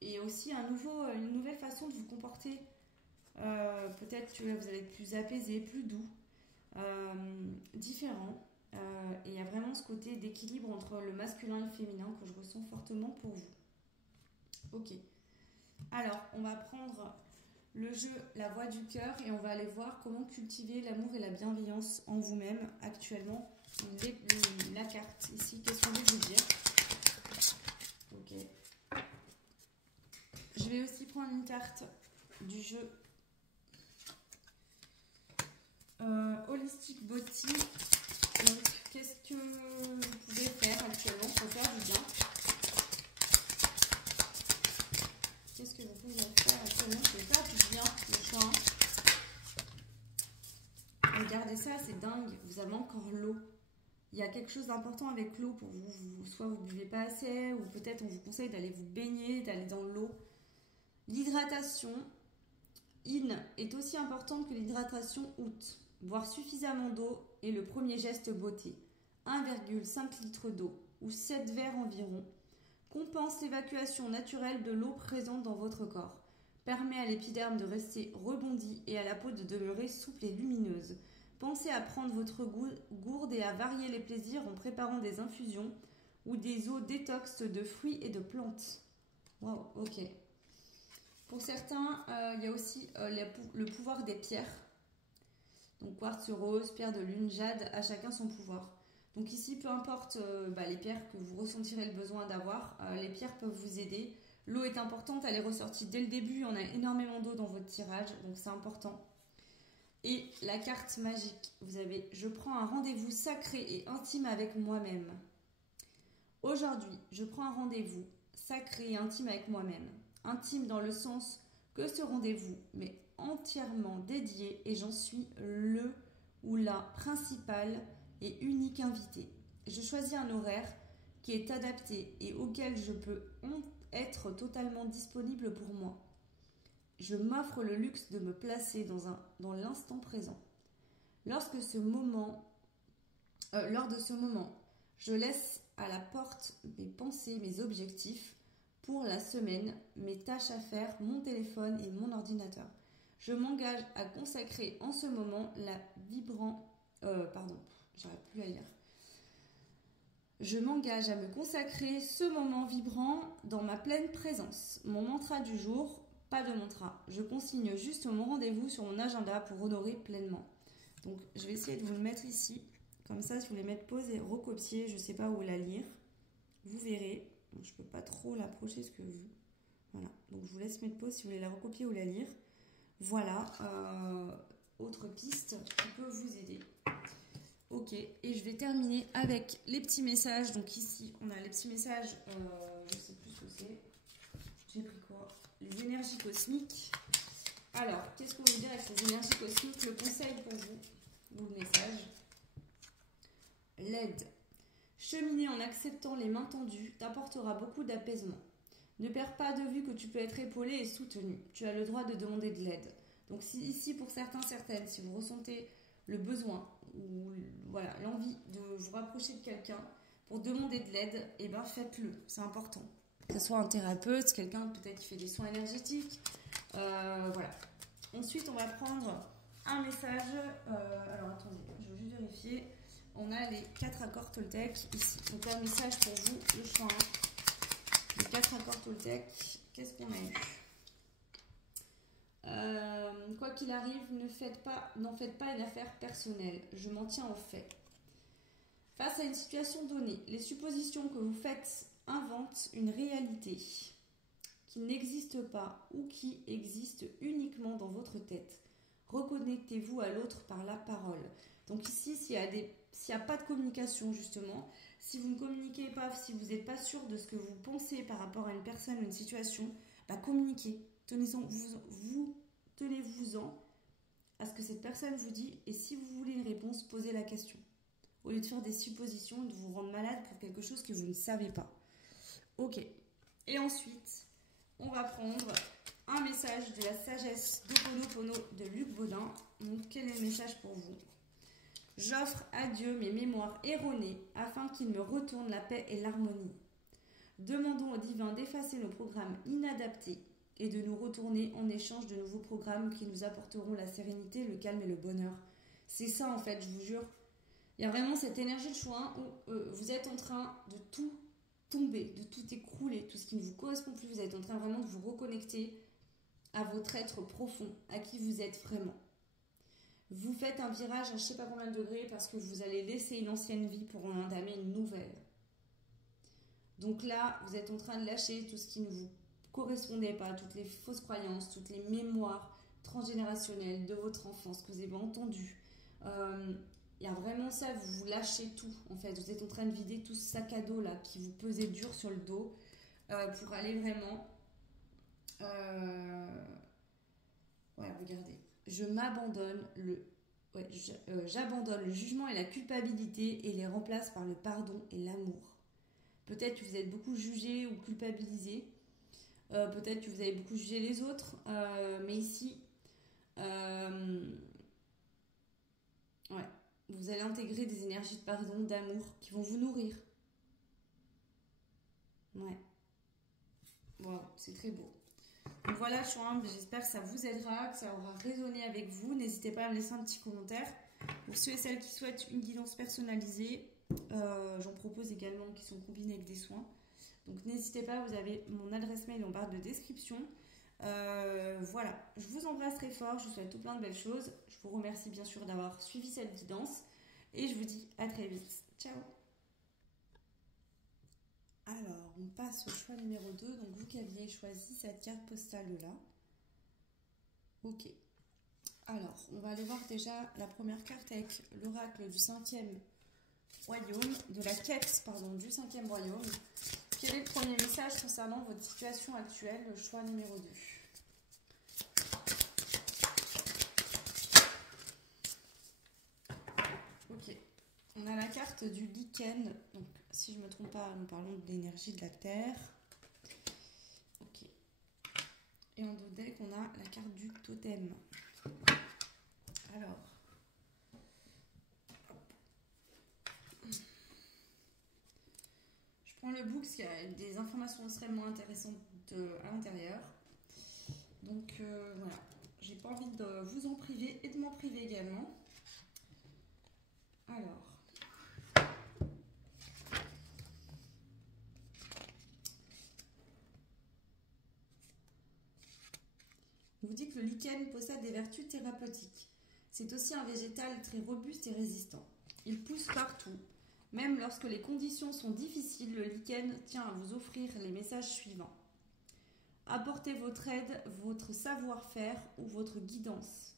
Et aussi une nouvelle façon de vous comporter. Peut-être que vous allez être plus apaisé, plus doux, différent. Et il y a vraiment ce côté d'équilibre entre le masculin et le féminin que je ressens fortement pour vous. Ok. Alors, on va prendre le jeu La Voix du Cœur et on va aller voir comment cultiver l'amour et la bienveillance en vous-même actuellement. La carte ici, qu'est-ce qu'on veut vous dire? Ok. Je vais aussi prendre une carte du jeu Holistic Body. Donc, qu'est-ce que vous pouvez faire actuellement pour faire du bien? Qu'est-ce que vous pouvez faire actuellement pour faire du bien, les gens? Regardez ça, c'est dingue. Vous avez encore l'eau. Il y a quelque chose d'important avec l'eau pour vous. Soit vous ne buvez pas assez, ou peut-être on vous conseille d'aller vous baigner, d'aller dans l'eau. L'hydratation in est aussi importante que l'hydratation out. Boire suffisamment d'eau est le premier geste beauté. 1,5 litre d'eau, ou 7 verres environ, compense l'évacuation naturelle de l'eau présente dans votre corps. Permet à l'épiderme de rester rebondi et à la peau de demeurer souple et lumineuse. Pensez à prendre votre gourde et à varier les plaisirs en préparant des infusions ou des eaux détox de fruits et de plantes. Wow, ok. Pour certains, il y a aussi le pouvoir des pierres. Donc quartz rose, pierre de lune, jade, à chacun son pouvoir. Donc ici, peu importe les pierres que vous ressentirez le besoin d'avoir, les pierres peuvent vous aider. L'eau est importante, elle est ressortie dès le début, on a énormément d'eau dans votre tirage, donc c'est important. Et la carte magique, vous avez « Je prends un rendez-vous sacré et intime avec moi-même ». Aujourd'hui, je prends un rendez-vous sacré et intime avec moi-même. Intime dans le sens que ce rendez-vous m'est entièrement dédié et j'en suis le ou la principale et unique invité. Je choisis un horaire qui est adapté et auquel je peux être totalement disponible pour moi. Je m'offre le luxe de me placer dans l'instant présent. Lors de ce moment, je laisse à la porte mes pensées, mes objectifs pour la semaine, mes tâches à faire, mon téléphone et mon ordinateur. Je m'engage à consacrer en ce moment j'arrive plus à lire. Je m'engage à me consacrer ce moment vibrant dans ma pleine présence. Mon mantra du jour, pas de mantra. Je consigne juste mon rendez-vous sur mon agenda pour honorer pleinement. Donc, je vais essayer de vous le mettre ici. Comme ça, si vous voulez mettre pause et recopier, je ne sais pas où la lire. Vous verrez. Donc, je ne peux pas trop l'approcher parce que vous... Voilà. Donc, je vous laisse mettre pause si vous voulez la recopier ou la lire. Voilà. Autre piste qui peut vous aider. Ok, et je vais terminer avec les petits messages. Donc ici, on a les petits messages, je ne sais plus ce que c'est. les énergies cosmiques. Alors, qu'est-ce qu'on veut dire avec ces énergies cosmiques? Le conseil pour vous, ou le message. L'aide. Cheminer en acceptant les mains tendues t'apportera beaucoup d'apaisement. Ne perds pas de vue que tu peux être épaulé et soutenu. Tu as le droit de demander de l'aide. Donc si ici, pour certains, certaines, si vous ressentez le besoin ou voilà, l'envie de vous rapprocher de quelqu'un pour demander de l'aide, eh ben faites-le, c'est important. Que ce soit un thérapeute, quelqu'un peut-être qui fait des soins énergétiques. Voilà. Ensuite, on va prendre un message. Alors attendez, je vais juste vérifier. On a les 4 accords Toltec ici. Donc un message pour vous, le choix 1. Les 4 accords Toltec, qu'est-ce qu'on a eu? Quoi qu'il arrive, n'en faites pas une affaire personnelle. Je m'en tiens aux faits. Face à une situation donnée, les suppositions que vous faites inventent une réalité qui n'existe pas ou qui existe uniquement dans votre tête. Reconnectez-vous à l'autre par la parole. Donc ici, s'il n'y a pas de communication justement, si vous ne communiquez pas, si vous n'êtes pas sûr de ce que vous pensez par rapport à une personne ou une situation, bah communiquez. Tenez-vous-en à ce que cette personne vous dit, et si vous voulez une réponse, posez la question. Au lieu de faire des suppositions, de vous rendre malade pour quelque chose que vous ne savez pas. Ok. Et ensuite, on va prendre un message de la sagesse d'Ho'oponopono de Luc Baudin. Donc, quel est le message pour vous? J'offre à Dieu mes mémoires erronées afin qu'il me retourne la paix et l'harmonie. Demandons au divin d'effacer nos programmes inadaptés et de nous retourner en échange de nouveaux programmes qui nous apporteront la sérénité, le calme et le bonheur. C'est ça en fait, je vous jure. Il y a vraiment cette énergie de choix où vous êtes en train de tout tomber, de tout écrouler, tout ce qui ne vous correspond plus. Vous êtes en train vraiment de vous reconnecter à votre être profond, à qui vous êtes vraiment. Vous faites un virage à je ne sais pas combien de degrés parce que vous allez laisser une ancienne vie pour en entamer une nouvelle. Donc là, vous êtes en train de lâcher tout ce qui ne vous correspondait pas, toutes les fausses croyances, toutes les mémoires transgénérationnelles de votre enfance que vous avez entendues. Il y a vraiment ça, vous lâchez tout en fait. Vous êtes en train de vider tout ce sac à dos là qui vous pesait dur sur le dos pour aller vraiment... Ouais, regardez. J'abandonne le jugement et la culpabilité et les remplace par le pardon et l'amour. Peut-être que vous êtes beaucoup jugé ou culpabilisé. Peut-être que vous avez beaucoup jugé les autres. Mais ici, ouais, vous allez intégrer des énergies de pardon, d'amour qui vont vous nourrir. Ouais. Wow, c'est très beau. Donc voilà, j'espère que ça vous aidera, que ça aura résonné avec vous. N'hésitez pas à me laisser un petit commentaire. Pour ceux et celles qui souhaitent une guidance personnalisée, j'en propose également qui sont combinées avec des soins. Donc n'hésitez pas, vous avez mon adresse mail en barre de description. Voilà, je vous embrasse très fort, je vous souhaite tout plein de belles choses. Je vous remercie bien sûr d'avoir suivi cette guidance et je vous dis à très vite. Ciao. Alors, on passe au choix numéro 2. Donc, vous qui aviez choisi cette carte postale-là. Ok. Alors, on va aller voir déjà la première carte avec l'oracle du 5e royaume, de la quête, pardon, du 5e royaume. Quel est le premier message concernant votre situation actuelle, le choix numéro 2? Ok. On a la carte du lichen. Donc, si je ne me trompe pas, nous parlons de l'énergie de la Terre. Ok. Et en dos deck, on a la carte du totem. Alors. Je prends le book parce qu'il y a des informations extrêmement intéressantes à l'intérieur. Donc, voilà. J'ai pas envie de vous en priver et de m'en priver également. Alors. On vous dit que le lichen possède des vertus thérapeutiques. C'est aussi un végétal très robuste et résistant. Il pousse partout. Même lorsque les conditions sont difficiles, le lichen tient à vous offrir les messages suivants. Apportez votre aide, votre savoir-faire ou votre guidance.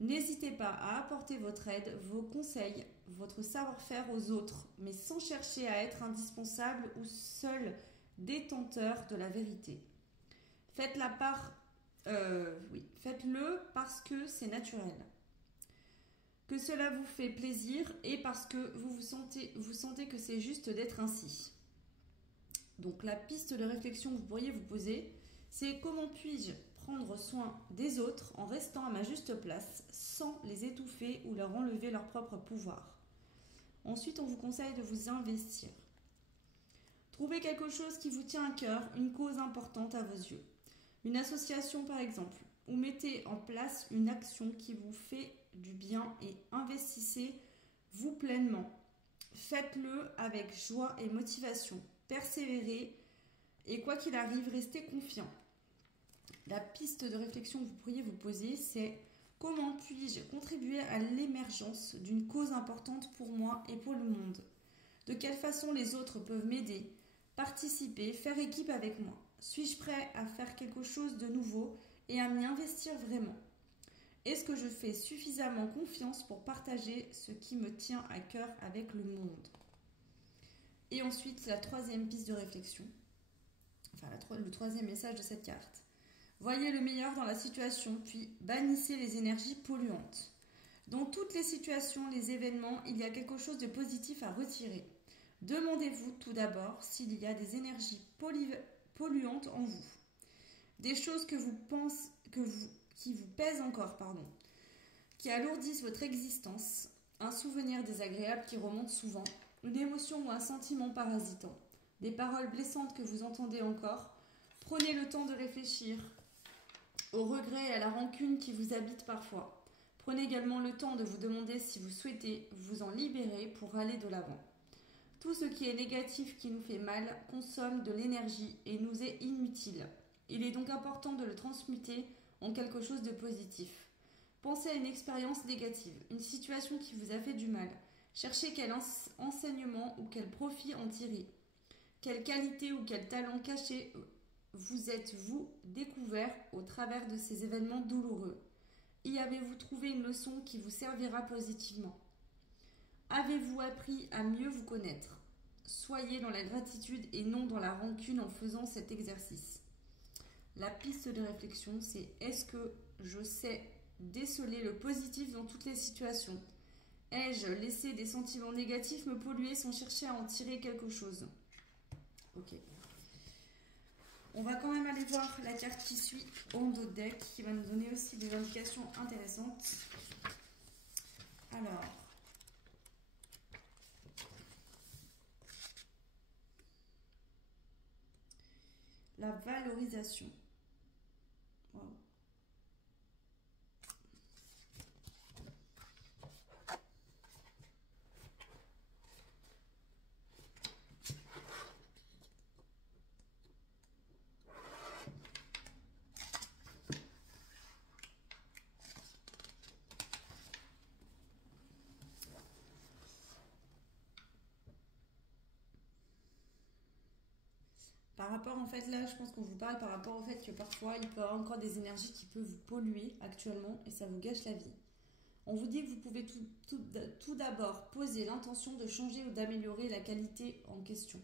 N'hésitez pas à apporter votre aide, vos conseils, votre savoir-faire aux autres, mais sans chercher à être indispensable ou seul détenteur de la vérité. Faites la part, oui, faites-le parce que c'est naturel. Que cela vous fait plaisir et parce que vous sentez que c'est juste d'être ainsi. Donc la piste de réflexion que vous pourriez vous poser, c'est comment puis-je prendre soin des autres en restant à ma juste place sans les étouffer ou leur enlever leur propre pouvoir. Ensuite, on vous conseille de vous investir. Trouvez quelque chose qui vous tient à cœur, une cause importante à vos yeux. Une association par exemple, ou mettez en place une action qui vous fait du bien et investissez-vous pleinement. Faites-le avec joie et motivation. Persévérez et quoi qu'il arrive, restez confiant. La piste de réflexion que vous pourriez vous poser, c'est comment puis-je contribuer à l'émergence d'une cause importante pour moi et pour le monde? De quelle façon les autres peuvent m'aider, participer, faire équipe avec moi? Suis-je prêt à faire quelque chose de nouveau et à m'y investir vraiment? Est-ce que je fais suffisamment confiance pour partager ce qui me tient à cœur avec le monde? Et ensuite, la troisième piste de réflexion, le troisième message de cette carte. Voyez le meilleur dans la situation, puis bannissez les énergies polluantes. Dans toutes les situations, les événements, il y a quelque chose de positif à retirer. Demandez-vous tout d'abord s'il y a des énergies polluantes en vous. Des choses qui vous pèsent encore, qui alourdissent votre existence, un souvenir désagréable qui remonte souvent, une émotion ou un sentiment parasitant, des paroles blessantes que vous entendez encore. Prenez le temps de réfléchir au regret et à la rancune qui vous habitent parfois. Prenez également le temps de vous demander si vous souhaitez vous en libérer pour aller de l'avant. Tout ce qui est négatif qui nous fait mal consomme de l'énergie et nous est inutile. Il est donc important de le transmuter en quelque chose de positif. Pensez à une expérience négative, une situation qui vous a fait du mal. Cherchez quel enseignement ou quel profit en tirer. Quelle qualité ou quel talent caché vous êtes-vous découvert au travers de ces événements douloureux? Y avez-vous trouvé une leçon qui vous servira positivement? Avez-vous appris à mieux vous connaître? Soyez dans la gratitude et non dans la rancune en faisant cet exercice. La piste de réflexion, c'est est-ce que je sais déceler le positif dans toutes les situations? Ai-je laissé des sentiments négatifs me polluer sans chercher à en tirer quelque chose? Ok. On va quand même aller voir la carte qui suit en dos de deck, qui va nous donner aussi des indications intéressantes. Alors, la valorisation. Wow. Par rapport, en fait, là, je pense qu'on vous parle par rapport au fait que parfois, il peut y avoir encore des énergies qui peuvent vous polluer actuellement et ça vous gâche la vie. On vous dit que vous pouvez tout d'abord poser l'intention de changer ou d'améliorer la qualité en question.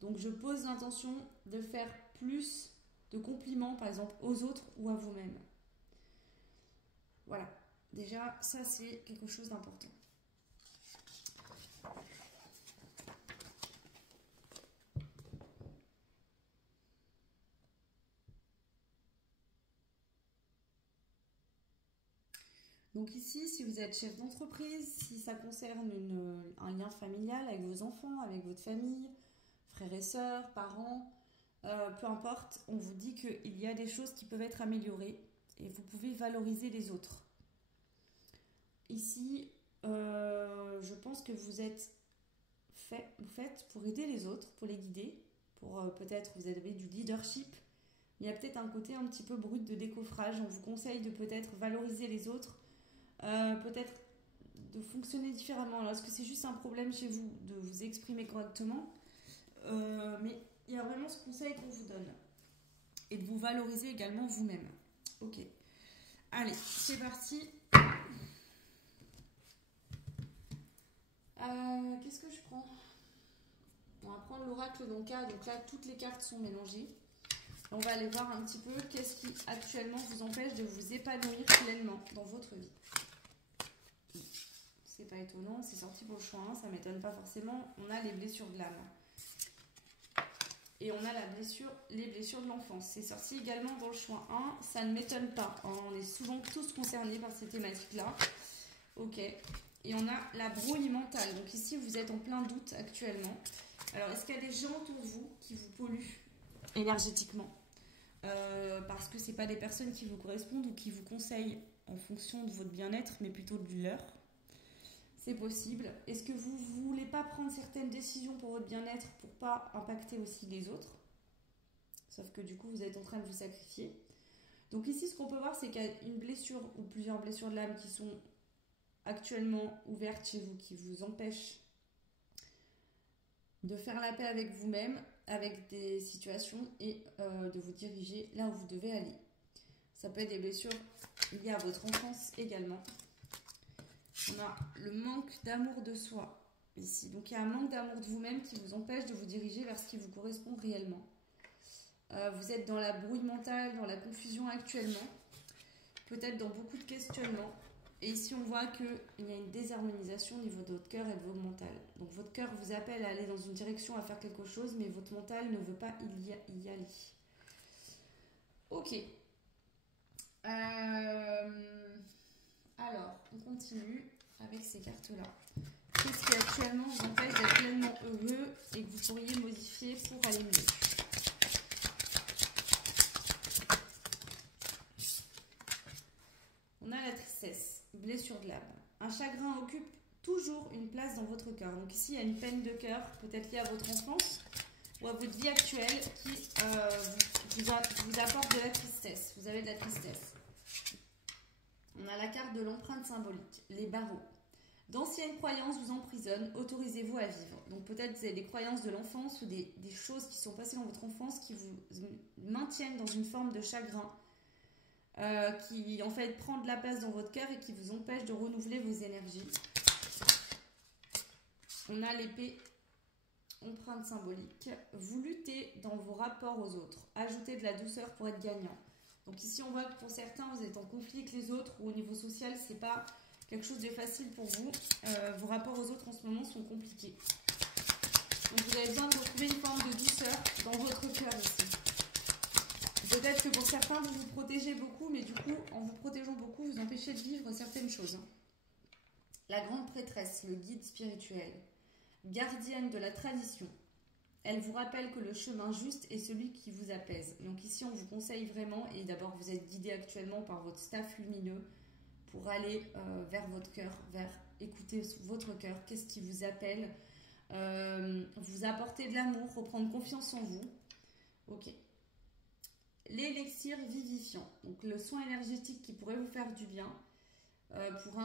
Donc, je pose l'intention de faire plus de compliments, par exemple, aux autres ou à vous-même. Voilà. Déjà, ça, c'est quelque chose d'important. Donc ici, si vous êtes chef d'entreprise, si ça concerne un lien familial avec vos enfants, avec votre famille, frères et sœurs, parents, peu importe, on vous dit qu'il y a des choses qui peuvent être améliorées et vous pouvez valoriser les autres. Ici, je pense que vous faites pour aider les autres, pour les guider, pour peut-être vous avez du leadership. Il y a peut-être un côté un petit peu brut de décoffrage. On vous conseille de peut-être valoriser les autres, peut-être de fonctionner différemment. Alors, est-ce que c'est juste un problème chez vous de vous exprimer correctement? Mais il y a vraiment ce conseil qu'on vous donne. Et de vous valoriser également vous-même. Ok. Allez, c'est parti. Qu'est-ce que je prends? On va prendre l'oracle d'Anka. Donc là, toutes les cartes sont mélangées. on va aller voir un petit peu qu'est-ce qui actuellement vous empêche de vous épanouir pleinement dans votre vie. C'est pas étonnant, c'est sorti pour le choix 1, ça m'étonne pas forcément. On a les blessures de l'âme. Et on a les blessures de l'enfance. C'est sorti également dans le choix 1, ça ne m'étonne pas. On est souvent tous concernés par ces thématiques-là. Ok. Et on a la brouille mentale. Donc ici, vous êtes en plein doute actuellement. Alors, est-ce qu'il y a des gens autour de vous qui vous polluent énergétiquement parce que ce n'est pas des personnes qui vous correspondent ou qui vous conseillent en fonction de votre bien-être, mais plutôt de leur. C'est possible. Est-ce que vous ne voulez pas prendre certaines décisions pour votre bien-être pour ne pas impacter aussi les autres? Sauf que du coup, vous êtes en train de vous sacrifier. Donc ici, ce qu'on peut voir, c'est qu'il y a une blessure ou plusieurs blessures de l'âme qui sont actuellement ouvertes chez vous, qui vous empêchent de faire la paix avec vous-même, avec des situations et de vous diriger là où vous devez aller. Ça peut être des blessures liées à votre enfance également. On a le manque d'amour de soi ici. Donc il y a un manque d'amour de vous-même qui vous empêche de vous diriger vers ce qui vous correspond réellement. Vous êtes dans la brouille mentale, dans la confusion actuellement, peut-être dans beaucoup de questionnements. Et ici on voit qu'il y a une désharmonisation au niveau de votre cœur et de votre mental. Donc votre cœur vous appelle à aller dans une direction, à faire quelque chose, mais votre mental ne veut pas y aller. Ok. Alors, on continue avec ces cartes-là. Qu'est-ce qui actuellement vous empêche d'être pleinement heureux et que vous pourriez modifier pour aller mieux? On a la tristesse, blessure de l'âme. Un chagrin occupe toujours une place dans votre cœur. Donc ici, il y a une peine de cœur, peut-être liée à votre enfance ou à votre vie actuelle qui vous apporte de la tristesse. Vous avez de la tristesse. On a la carte de l'empreinte symbolique, les barreaux. D'anciennes croyances vous emprisonnent, autorisez-vous à vivre. Donc peut-être vous avez des croyances de l'enfance ou des choses qui sont passées dans votre enfance qui vous maintiennent dans une forme de chagrin, qui en fait prend de la place dans votre cœur et qui vous empêche de renouveler vos énergies. On a l'épée, empreinte symbolique. Vous luttez dans vos rapports aux autres. Ajoutez de la douceur pour être gagnant. Donc ici on voit que pour certains vous êtes en conflit avec les autres ou au niveau social c'est pas quelque chose de facile pour vous. Vos rapports aux autres en ce moment sont compliqués. Donc vous avez besoin de retrouver une forme de douceur dans votre cœur ici. Peut-être que pour certains vous vous protégez beaucoup, mais du coup en vous protégeant beaucoup vous empêchez de vivre certaines choses. La grande prêtresse, le guide spirituel, gardienne de la tradition. Elle vous rappelle que le chemin juste est celui qui vous apaise. Donc ici, on vous conseille vraiment, et d'abord vous êtes guidé actuellement par votre staff lumineux pour aller vers votre cœur, vers écouter votre cœur, qu'est-ce qui vous appelle, vous apporter de l'amour, reprendre confiance en vous. Ok. L'élixir vivifiant, donc le soin énergétique qui pourrait vous faire du bien pour vous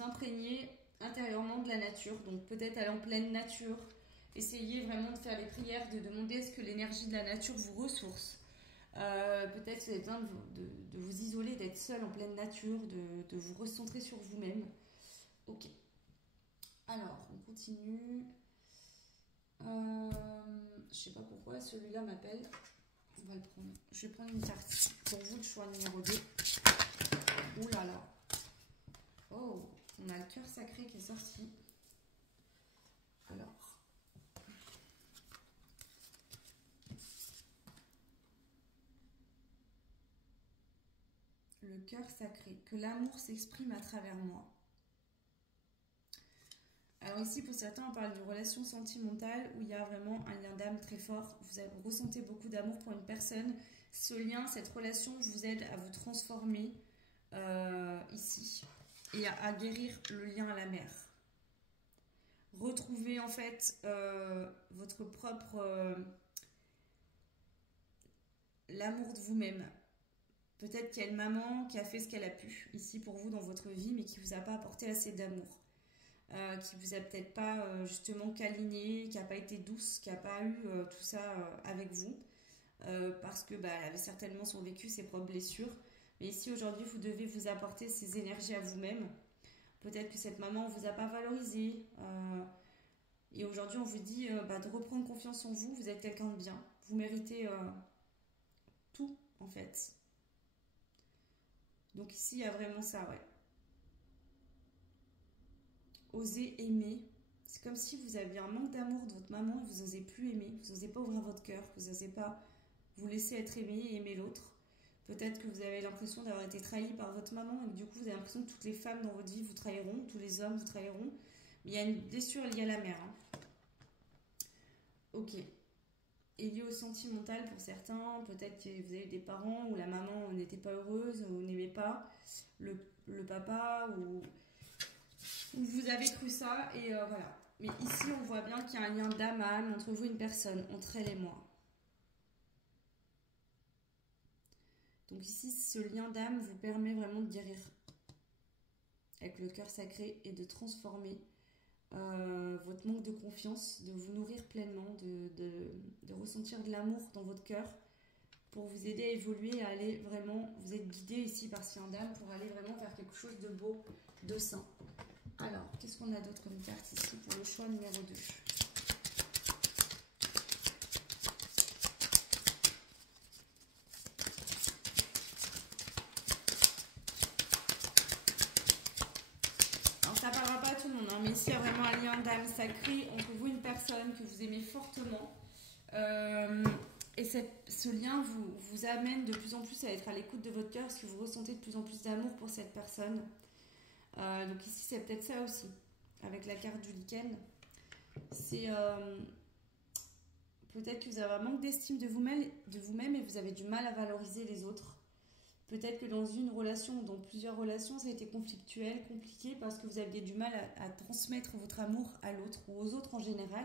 imprégner intérieurement de la nature, donc peut-être aller en pleine nature. Essayez vraiment de faire les prières, de demander est-ce que l'énergie de la nature vous ressource. Peut-être que vous avez besoin de vous isoler, d'être seul en pleine nature, de vous recentrer sur vous-même. Ok. Alors, on continue. Je sais pas pourquoi celui-là m'appelle. On va le prendre. Je vais prendre une carte pour vous, le choix numéro 2. Ouh là là. Oh, on a le cœur sacré qui est sorti. Alors. Le cœur sacré, que l'amour s'exprime à travers moi. Alors ici, pour certains, on parle d'une relation sentimentale où il y a vraiment un lien d'âme très fort. Vous ressentez beaucoup d'amour pour une personne. Ce lien, cette relation vous aide à vous transformer ici et à guérir le lien à la mer. Retrouver en fait votre propre... l'amour de vous-même. Peut-être qu'il y a une maman qui a fait ce qu'elle a pu ici pour vous dans votre vie, mais qui ne vous a pas apporté assez d'amour. Qui vous a peut-être pas justement câliné, qui n'a pas été douce, qui n'a pas eu tout ça avec vous. Parce que elle avait certainement son vécu, ses propres blessures. Mais ici aujourd'hui, vous devez vous apporter ces énergies à vous-même. Peut-être que cette maman ne vous a pas valorisé. Et aujourd'hui, on vous dit de reprendre confiance en vous. Vous êtes quelqu'un de bien. Vous méritez tout, en fait. Donc ici, il y a vraiment ça, ouais. Oser aimer. C'est comme si vous aviez un manque d'amour de votre maman et vous n'osez plus aimer. Vous n'osez pas ouvrir votre cœur. Vous n'osez pas vous laisser être aimé et aimer l'autre. Peut-être que vous avez l'impression d'avoir été trahi par votre maman et que du coup, vous avez l'impression que toutes les femmes dans votre vie vous trahiront, tous les hommes vous trahiront. Mais il y a une blessure liée à la mère. Hein. Ok. Et lié au sentimental pour certains, peut-être que vous avez eu des parents où la maman n'était pas heureuse, ou n'aimait pas le papa, ou vous avez cru ça, et voilà. Mais ici, on voit bien qu'il y a un lien d'âme à âme entre vous et une personne, entre elle et moi. Donc ici, ce lien d'âme vous permet vraiment de guérir avec le cœur sacré et de transformer votre manque de confiance, de vous nourrir pleinement, de ressentir de l'amour dans votre cœur pour vous aider à évoluer, à aller vraiment, vous êtes guidé ici par ce lien d'âme pour aller vraiment vers quelque chose de beau, de sain. Alors, qu'est-ce qu'on a d'autre comme carte ici pour le choix numéro 2 ? Alors, ça ne parlera pas à tout le monde, hein, mais ici, il y a vraiment un lien d'âme sacré entre vous et une personne que vous aimez fortement. Et ce lien vous amène de plus en plus à être à l'écoute de votre cœur parce que vous ressentez de plus en plus d'amour pour cette personne. Donc ici, c'est peut-être ça aussi, avec la carte du lichen. C'est peut-être que vous avez un manque d'estime de vous-même et vous avez du mal à valoriser les autres. Peut-être que dans une relation ou dans plusieurs relations, ça a été conflictuel, compliqué parce que vous aviez du mal à transmettre votre amour à l'autre ou aux autres en général.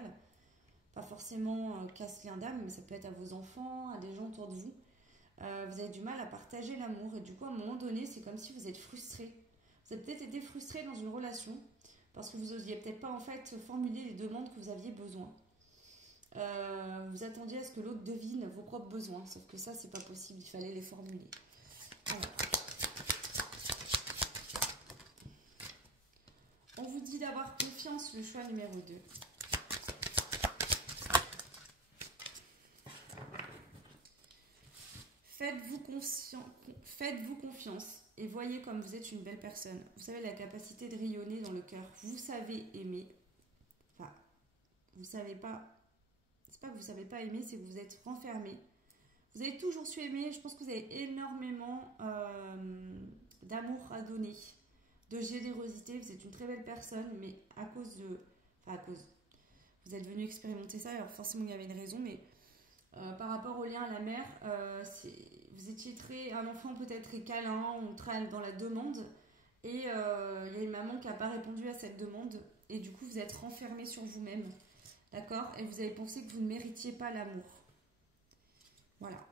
Pas forcément qu'à ce lien d'âme, mais ça peut être à vos enfants, à des gens autour de vous. Vous avez du mal à partager l'amour et du coup, à un moment donné, c'est comme si vous êtes frustré. Vous avez peut-être été frustré dans une relation parce que vous n'osiez peut-être pas en fait formuler les demandes que vous aviez besoin. Vous attendiez à ce que l'autre devine vos propres besoins, sauf que ça, c'est pas possible, il fallait les formuler. Alors, on vous dit d'avoir confiance, le choix numéro 2. Faites-vous confiance et voyez comme vous êtes une belle personne. Vous savez la capacité de rayonner dans le cœur. Vous savez aimer. Enfin, vous savez pas. C'est pas que vous savez pas aimer, c'est que vous êtes renfermé. Vous avez toujours su aimer. Je pense que vous avez énormément d'amour à donner, de générosité. Vous êtes une très belle personne, mais à cause de, vous êtes venu expérimenter ça. Alors forcément, il y avait une raison, mais par rapport au lien à la mère, vous étiez un enfant peut-être très câlin ou très dans la demande et il y a une maman qui n'a pas répondu à cette demande et du coup vous êtes renfermé sur vous-même, d'accord, et vous avez pensé que vous ne méritiez pas l'amour. Voilà.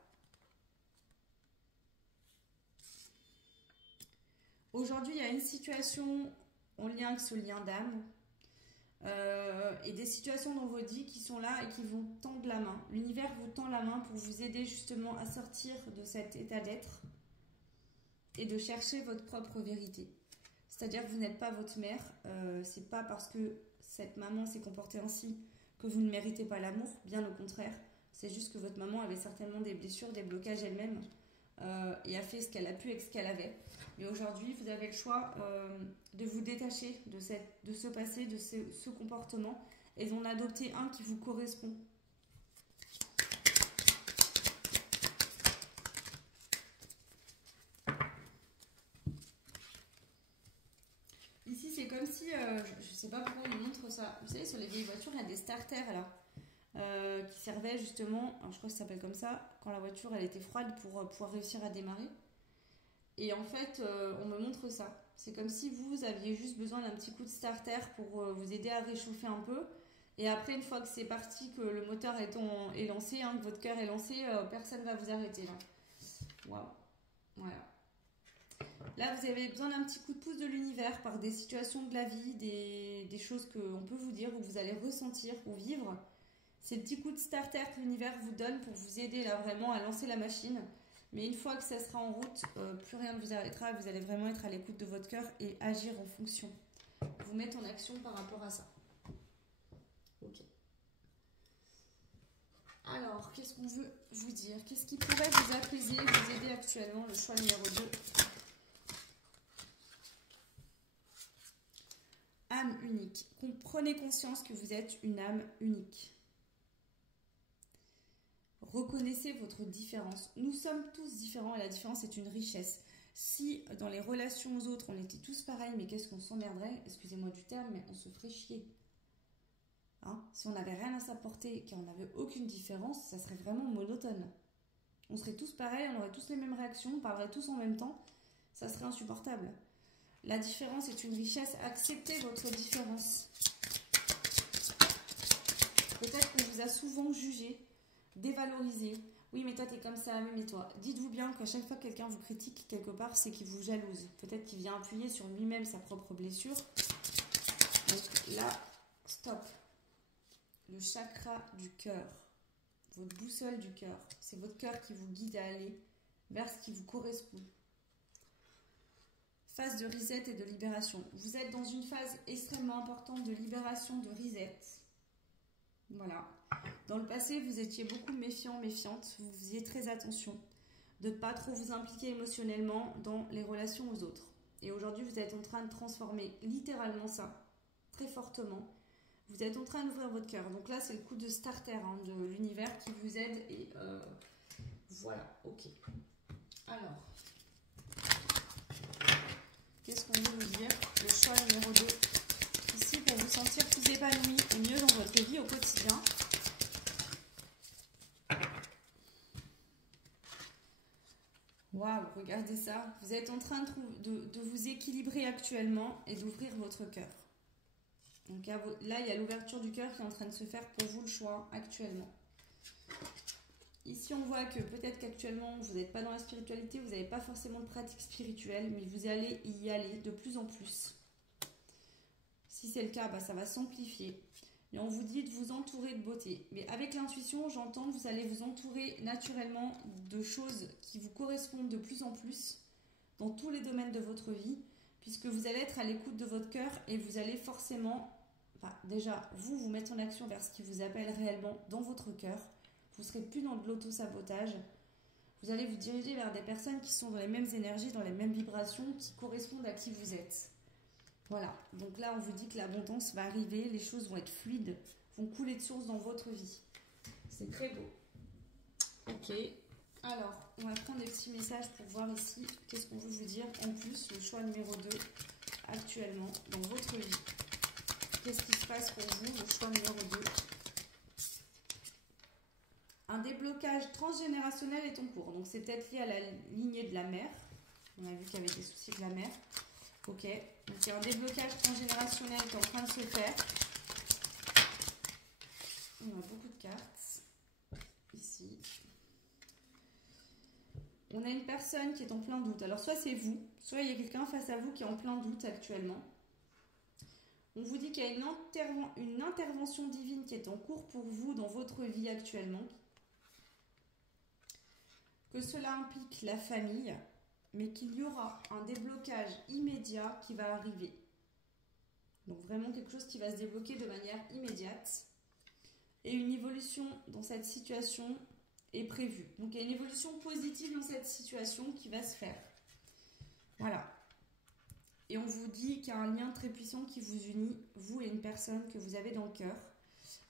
Aujourd'hui, il y a une situation en lien avec ce lien d'âme. Et des situations dans votre vie qui sont là et qui vous tendent la main. L'univers vous tend la main pour vous aider justement à sortir de cet état d'être et de chercher votre propre vérité. C'est-à-dire que vous n'êtes pas votre mère, c'est pas parce que cette maman s'est comportée ainsi que vous ne méritez pas l'amour, bien au contraire. C'est juste que votre maman avait certainement des blessures, des blocages elle-même et a fait ce qu'elle a pu avec ce qu'elle avait. Et aujourd'hui, vous avez le choix de vous détacher de ce passé, de ce comportement et d'en adopter un qui vous correspond. Ici, c'est comme si, je ne sais pas pourquoi on nous montre ça. Vous savez, sur les vieilles voitures, il y a des starters là. Qui servaient justement, je crois que ça s'appelle comme ça, quand la voiture elle était froide pour pouvoir réussir à démarrer. Et en fait, on me montre ça. C'est comme si vous aviez juste besoin d'un petit coup de starter pour vous aider à réchauffer un peu. Et après, une fois que c'est parti, que le moteur est lancé, que votre cœur est lancé, personne ne va vous arrêter là. Waouh. Voilà. Là, vous avez besoin d'un petit coup de pouce de l'univers par des situations de la vie, des choses qu'on peut vous dire ou que vous allez ressentir ou vivre. C'est le petit coup de starter que l'univers vous donne pour vous aider là vraiment à lancer la machine. Mais une fois que ça sera en route, plus rien ne vous arrêtera. Vous allez vraiment être à l'écoute de votre cœur et agir en fonction. Vous mettre en action par rapport à ça. Ok. Alors, qu'est-ce qu'on veut vous dire? Qu'est-ce qui pourrait vous apaiser, vous aider actuellement? Le choix numéro 2. Âme unique. Prenez conscience que vous êtes une âme unique. Reconnaissez votre différence. Nous sommes tous différents et la différence est une richesse. Si dans les relations aux autres, on était tous pareils, mais qu'est-ce qu'on s'emmerderait? Excusez-moi du terme, mais on se ferait chier. Hein, si on n'avait rien à s'apporter et qu'on n'avait aucune différence, ça serait vraiment monotone. On serait tous pareils, on aurait tous les mêmes réactions, on parlerait tous en même temps, ça serait insupportable. La différence est une richesse, acceptez votre différence. Peut-être qu'on vous a souvent jugé, dévalorisé. Oui, mais toi, t'es comme ça, oui, mais toi. Dites-vous bien qu'à chaque fois que quelqu'un vous critique quelque part, c'est qu'il vous jalouse. Peut-être qu'il vient appuyer sur lui-même sa propre blessure. Donc là, stop. Le chakra du cœur, votre boussole du cœur, c'est votre cœur qui vous guide à aller vers ce qui vous correspond. Phase de reset et de libération. Vous êtes dans une phase extrêmement importante de libération, de reset. Voilà. Dans le passé, vous étiez beaucoup méfiant, méfiante. Vous faisiez très attention de ne pas trop vous impliquer émotionnellement dans les relations aux autres. Et aujourd'hui, vous êtes en train de transformer littéralement ça, très fortement. Vous êtes en train d'ouvrir votre cœur. Donc là, c'est le coup de starter hein, de l'univers qui vous aide. Et voilà, ok. Alors, qu'est-ce qu'on veut vous dire? Le choix numéro 2. Ici, pour vous sentir plus épanoui et mieux dans votre vie au quotidien. Waouh, regardez ça. Vous êtes en train de vous équilibrer actuellement et d'ouvrir votre cœur. Donc là, il y a l'ouverture du cœur qui est en train de se faire pour vous le choix actuellement. Ici, on voit que peut-être qu'actuellement, vous n'êtes pas dans la spiritualité, vous n'avez pas forcément de pratique spirituelle, mais vous allez y aller de plus en plus. Si c'est le cas, bah, ça va s'amplifier. Et on vous dit de vous entourer de beauté. Mais avec l'intuition, j'entends que vous allez vous entourer naturellement de choses qui vous correspondent de plus en plus dans tous les domaines de votre vie, puisque vous allez être à l'écoute de votre cœur et vous allez forcément... déjà, vous mettre en action vers ce qui vous appelle réellement dans votre cœur. Vous ne serez plus dans de l'auto-sabotage. Vous allez vous diriger vers des personnes qui sont dans les mêmes énergies, dans les mêmes vibrations, qui correspondent à qui vous êtes. Voilà. Donc là, on vous dit que l'abondance va arriver, les choses vont être fluides, vont couler de source dans votre vie. C'est très beau. Ok. Alors, on va prendre des petits messages pour voir ici qu'est-ce qu'on veut vous dire. En plus, le choix numéro 2, actuellement, dans votre vie. Qu'est-ce qui se passe pour vous, le choix numéro 2? Un déblocage transgénérationnel est en cours. Donc, c'est peut-être lié à la lignée de la mère. On a vu qu'il y avait des soucis de la mère. Ok. Donc, il y a un déblocage transgénérationnel qui est en train de se faire. On a beaucoup de cartes. Ici. On a une personne qui est en plein doute. Alors, soit c'est vous, soit il y a quelqu'un face à vous qui est en plein doute actuellement. On vous dit qu'il y a une intervention divine qui est en cours pour vous dans votre vie actuellement. Que cela implique la famille, mais qu'il y aura un déblocage immédiat qui va arriver. Donc vraiment quelque chose qui va se débloquer de manière immédiate. Et une évolution dans cette situation est prévue. Donc il y a une évolution positive dans cette situation qui va se faire. Voilà. Et on vous dit qu'il y a un lien très puissant qui vous unit, vous et une personne que vous avez dans le cœur,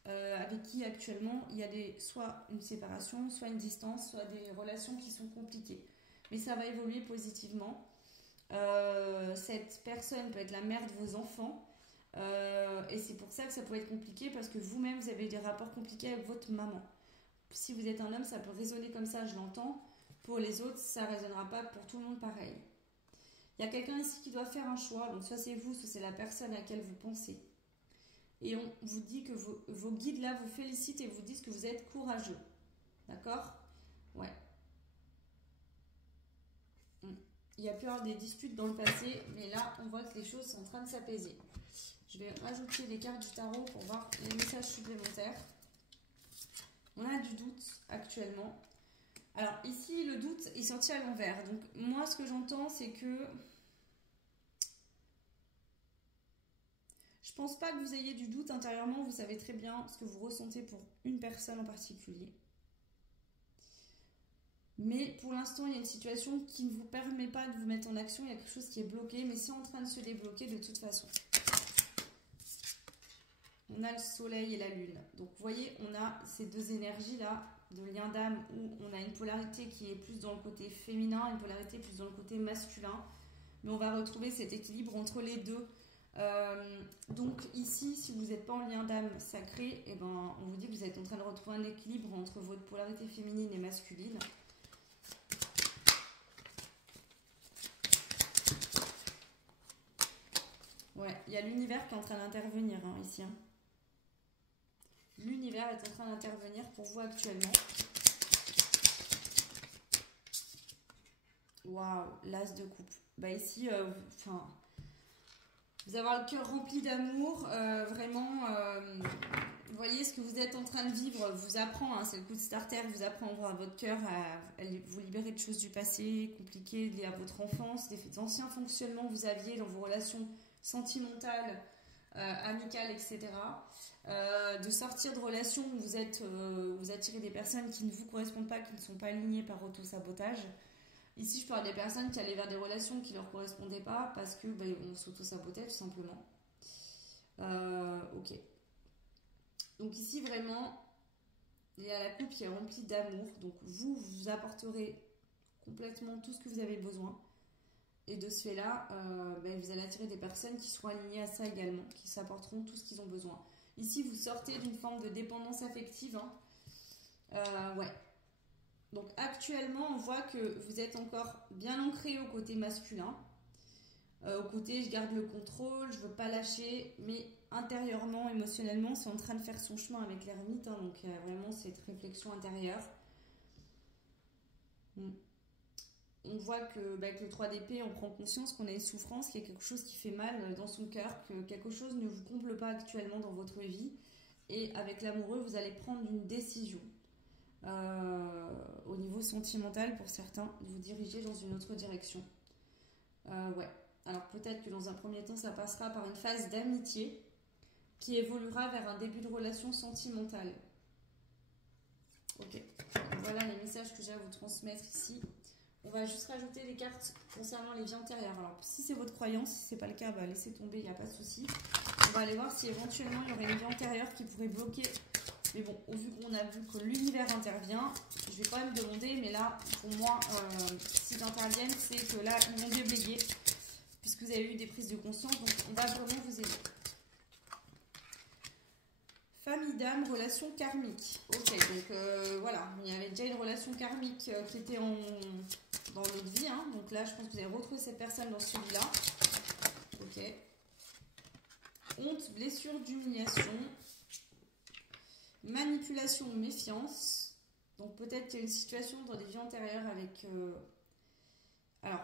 avec qui actuellement il y a soit une séparation, soit une distance, soit des relations qui sont compliquées. Mais ça va évoluer positivement. Cette personne peut être la mère de vos enfants. Et c'est pour ça que ça peut être compliqué, parce que vous-même, vous avez des rapports compliqués avec votre maman. Si vous êtes un homme, ça peut résonner comme ça, je l'entends. Pour les autres, ça ne résonnera pas pour tout le monde pareil. Il y a quelqu'un ici qui doit faire un choix, donc soit c'est vous, soit c'est la personne à laquelle vous pensez. Et on vous dit que vos guides là vous félicitent et vous disent que vous êtes courageux. D'accord? Ouais. Il y a pu avoir des disputes dans le passé, mais là, on voit que les choses sont en train de s'apaiser. Je vais rajouter les cartes du tarot pour voir les messages supplémentaires. On a du doute actuellement. Alors ici, le doute est sorti à l'envers. Donc moi, ce que j'entends, c'est que je pense pas que vous ayez du doute intérieurement. Vous savez très bien ce que vous ressentez pour une personne en particulier. Mais pour l'instant, il y a une situation qui ne vous permet pas de vous mettre en action. Il y a quelque chose qui est bloqué, mais c'est en train de se débloquer de toute façon. On a le soleil et la lune. Donc, vous voyez, on a ces deux énergies-là de lien d'âme où on a une polarité qui est plus dans le côté féminin, une polarité plus dans le côté masculin. Mais on va retrouver cet équilibre entre les deux. Donc ici, si vous n'êtes pas en lien d'âme sacré, eh ben, on vous dit que vous êtes en train de retrouver un équilibre entre votre polarité féminine et masculine. Ouais, il y a l'univers qui est en train d'intervenir ici. L'univers est en train d'intervenir pour vous actuellement. Waouh, l'as de coupe. Bah ici, vous avez le cœur rempli d'amour, vraiment, vous voyez ce que vous êtes en train de vivre, vous apprend, c'est le coup de starter, vous apprend à ouvrir votre cœur, à vous libérer de choses du passé, compliquées, liées à votre enfance, des anciens fonctionnements que vous aviez dans vos relations sentimentales, amicales, etc. De sortir de relations où vous attirez des personnes qui ne vous correspondent pas, qui ne sont pas alignées par auto-sabotage. Ici, je parle des personnes qui allaient vers des relations qui ne leur correspondaient pas parce que on s'auto-sabotait tout simplement. Ok. Donc ici, vraiment, il y a la coupe qui est remplie d'amour. Donc vous apporterez complètement tout ce que vous avez besoin. Et de ce fait-là, vous allez attirer des personnes qui seront alignées à ça également, qui s'apporteront tout ce qu'ils ont besoin. Ici, vous sortez d'une forme de dépendance affective. Ouais. Donc actuellement, on voit que vous êtes encore bien ancré au côté masculin. Au côté, je garde le contrôle, je ne veux pas lâcher, mais intérieurement, émotionnellement, c'est en train de faire son chemin avec l'ermite. Donc vraiment, cette réflexion intérieure. On voit que avec le 3 d'épée, on prend conscience qu'on a une souffrance, qu'il y a quelque chose qui fait mal dans son cœur, que quelque chose ne vous comble pas actuellement dans votre vie. Et avec l'amoureux, vous allez prendre une décision. Au niveau sentimental pour certains, de vous diriger dans une autre direction. Ouais. Alors peut-être que dans un premier temps, ça passera par une phase d'amitié qui évoluera vers un début de relation sentimentale. Ok. Voilà les messages que j'ai à vous transmettre ici. On va juste rajouter des cartes concernant les vies antérieures. Alors si c'est votre croyance, si c'est pas le cas, laissez tomber, il n'y a pas de souci. On va aller voir si éventuellement il y aurait une vie antérieure qui pourrait bloquer. Mais bon, vu qu'on a vu que l'univers intervient, je vais quand même demander, mais là, pour moi, s'ils interviennent, c'est que là, ils vont déblayer, puisque vous avez eu des prises de conscience, donc on va vraiment vous aider. Famille d'âme, relation karmique. Ok, donc voilà, il y avait déjà une relation karmique qui était dans notre vie, donc là, je pense que vous allez retrouver cette personne dans celui-là. Ok. Honte, blessure, d'humiliation. Manipulation, méfiance. Donc peut-être qu'il y a une situation dans des vies antérieures avec... Alors,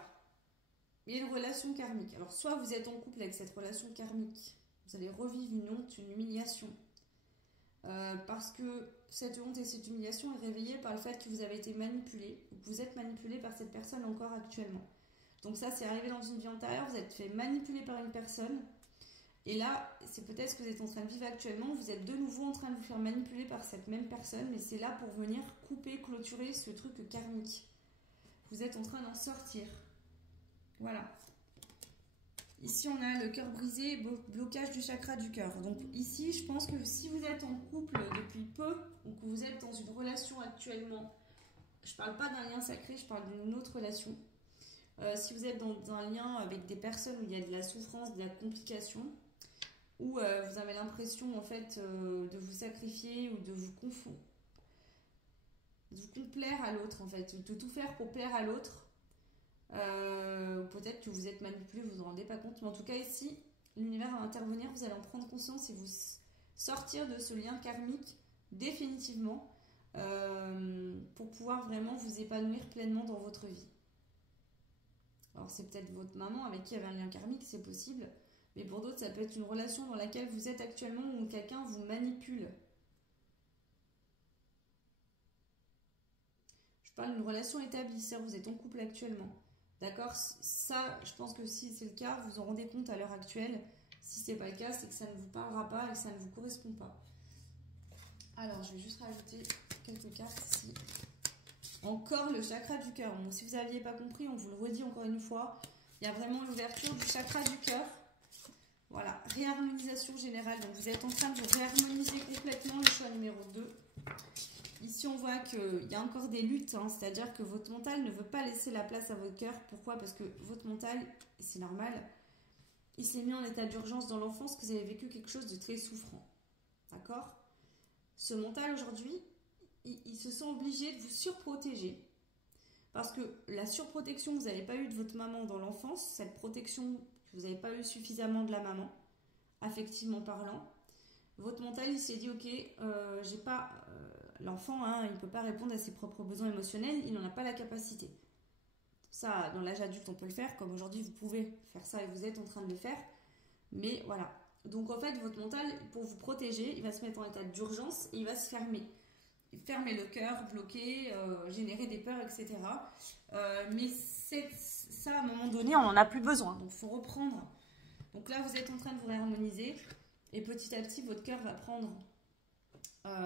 il y a une relation karmique. Alors soit vous êtes en couple avec cette relation karmique, vous allez revivre une honte, une humiliation. Parce que cette honte et cette humiliation est réveillée par le fait que vous avez été manipulé, ou que vous êtes manipulé par cette personne encore actuellement. Donc ça, c'est arrivé dans une vie antérieure, vous êtes fait manipuler par une personne. Et là, c'est peut-être ce que vous êtes en train de vivre actuellement. Vous êtes de nouveau en train de vous faire manipuler par cette même personne, mais c'est là pour venir couper, clôturer ce truc karmique. Vous êtes en train d'en sortir. Voilà. Ici, on a le cœur brisé, blocage du chakra du cœur. Donc ici, je pense que si vous êtes en couple depuis peu, ou que vous êtes dans une relation actuellement, je ne parle pas d'un lien sacré, je parle d'une autre relation. Si vous êtes dans un lien avec des personnes où il y a de la souffrance, de la complication, où vous avez l'impression en fait de vous sacrifier ou de vous confondre, de vous complaire à l'autre en fait, de tout faire pour plaire à l'autre. Peut-être que vous êtes manipulé, vous ne vous rendez pas compte, mais en tout cas ici, l'univers va intervenir, vous allez en prendre conscience et vous sortir de ce lien karmique définitivement pour pouvoir vraiment vous épanouir pleinement dans votre vie. Alors c'est peut-être votre maman avec qui il y avait un lien karmique, c'est possible. Mais pour d'autres, ça peut être une relation dans laquelle vous êtes actuellement où quelqu'un vous manipule. Je parle d'une relation établie, c'est-à-dire vous êtes en couple actuellement. D'accord? Ça, je pense que si c'est le cas, vous en rendez compte à l'heure actuelle. Si ce n'est pas le cas, c'est que ça ne vous parlera pas et que ça ne vous correspond pas. Alors, je vais juste rajouter quelques cartes ici. encore le chakra du cœur. Bon, si vous n'aviez pas compris, on vous le redit encore une fois. Il y a vraiment l'ouverture du chakra du cœur. Voilà, réharmonisation générale. Donc vous êtes en train de réharmoniser complètement le choix numéro 2. Ici, on voit qu'il y a encore des luttes, hein, c'est-à-dire que votre mental ne veut pas laisser la place à votre cœur. Pourquoi? Parce que votre mental, et c'est normal, il s'est mis en état d'urgence dans l'enfance, que vous avez vécu quelque chose de très souffrant. D'accord? Ce mental, aujourd'hui, il se sent obligé de vous surprotéger. Parce que la surprotection que vous n'avez pas eue de votre maman dans l'enfance, cette protection que vous n'avez pas eue suffisamment de la maman, affectivement parlant, votre mental, il s'est dit, ok, j'ai pas... l'enfant, hein, il ne peut pas répondre à ses propres besoins émotionnels, il n'en a pas la capacité. Ça, dans l'âge adulte, on peut le faire, comme aujourd'hui, vous pouvez faire ça et vous êtes en train de le faire. Mais voilà. Donc, en fait, votre mental, pour vous protéger, il va se mettre en état d'urgence et il va se fermer. Fermer le cœur, bloquer, générer des peurs, etc. Mais ça, à un moment donné, on n'en a plus besoin. Donc, il faut reprendre. Donc là, vous êtes en train de vous réharmoniser. Et petit à petit, votre cœur va prendre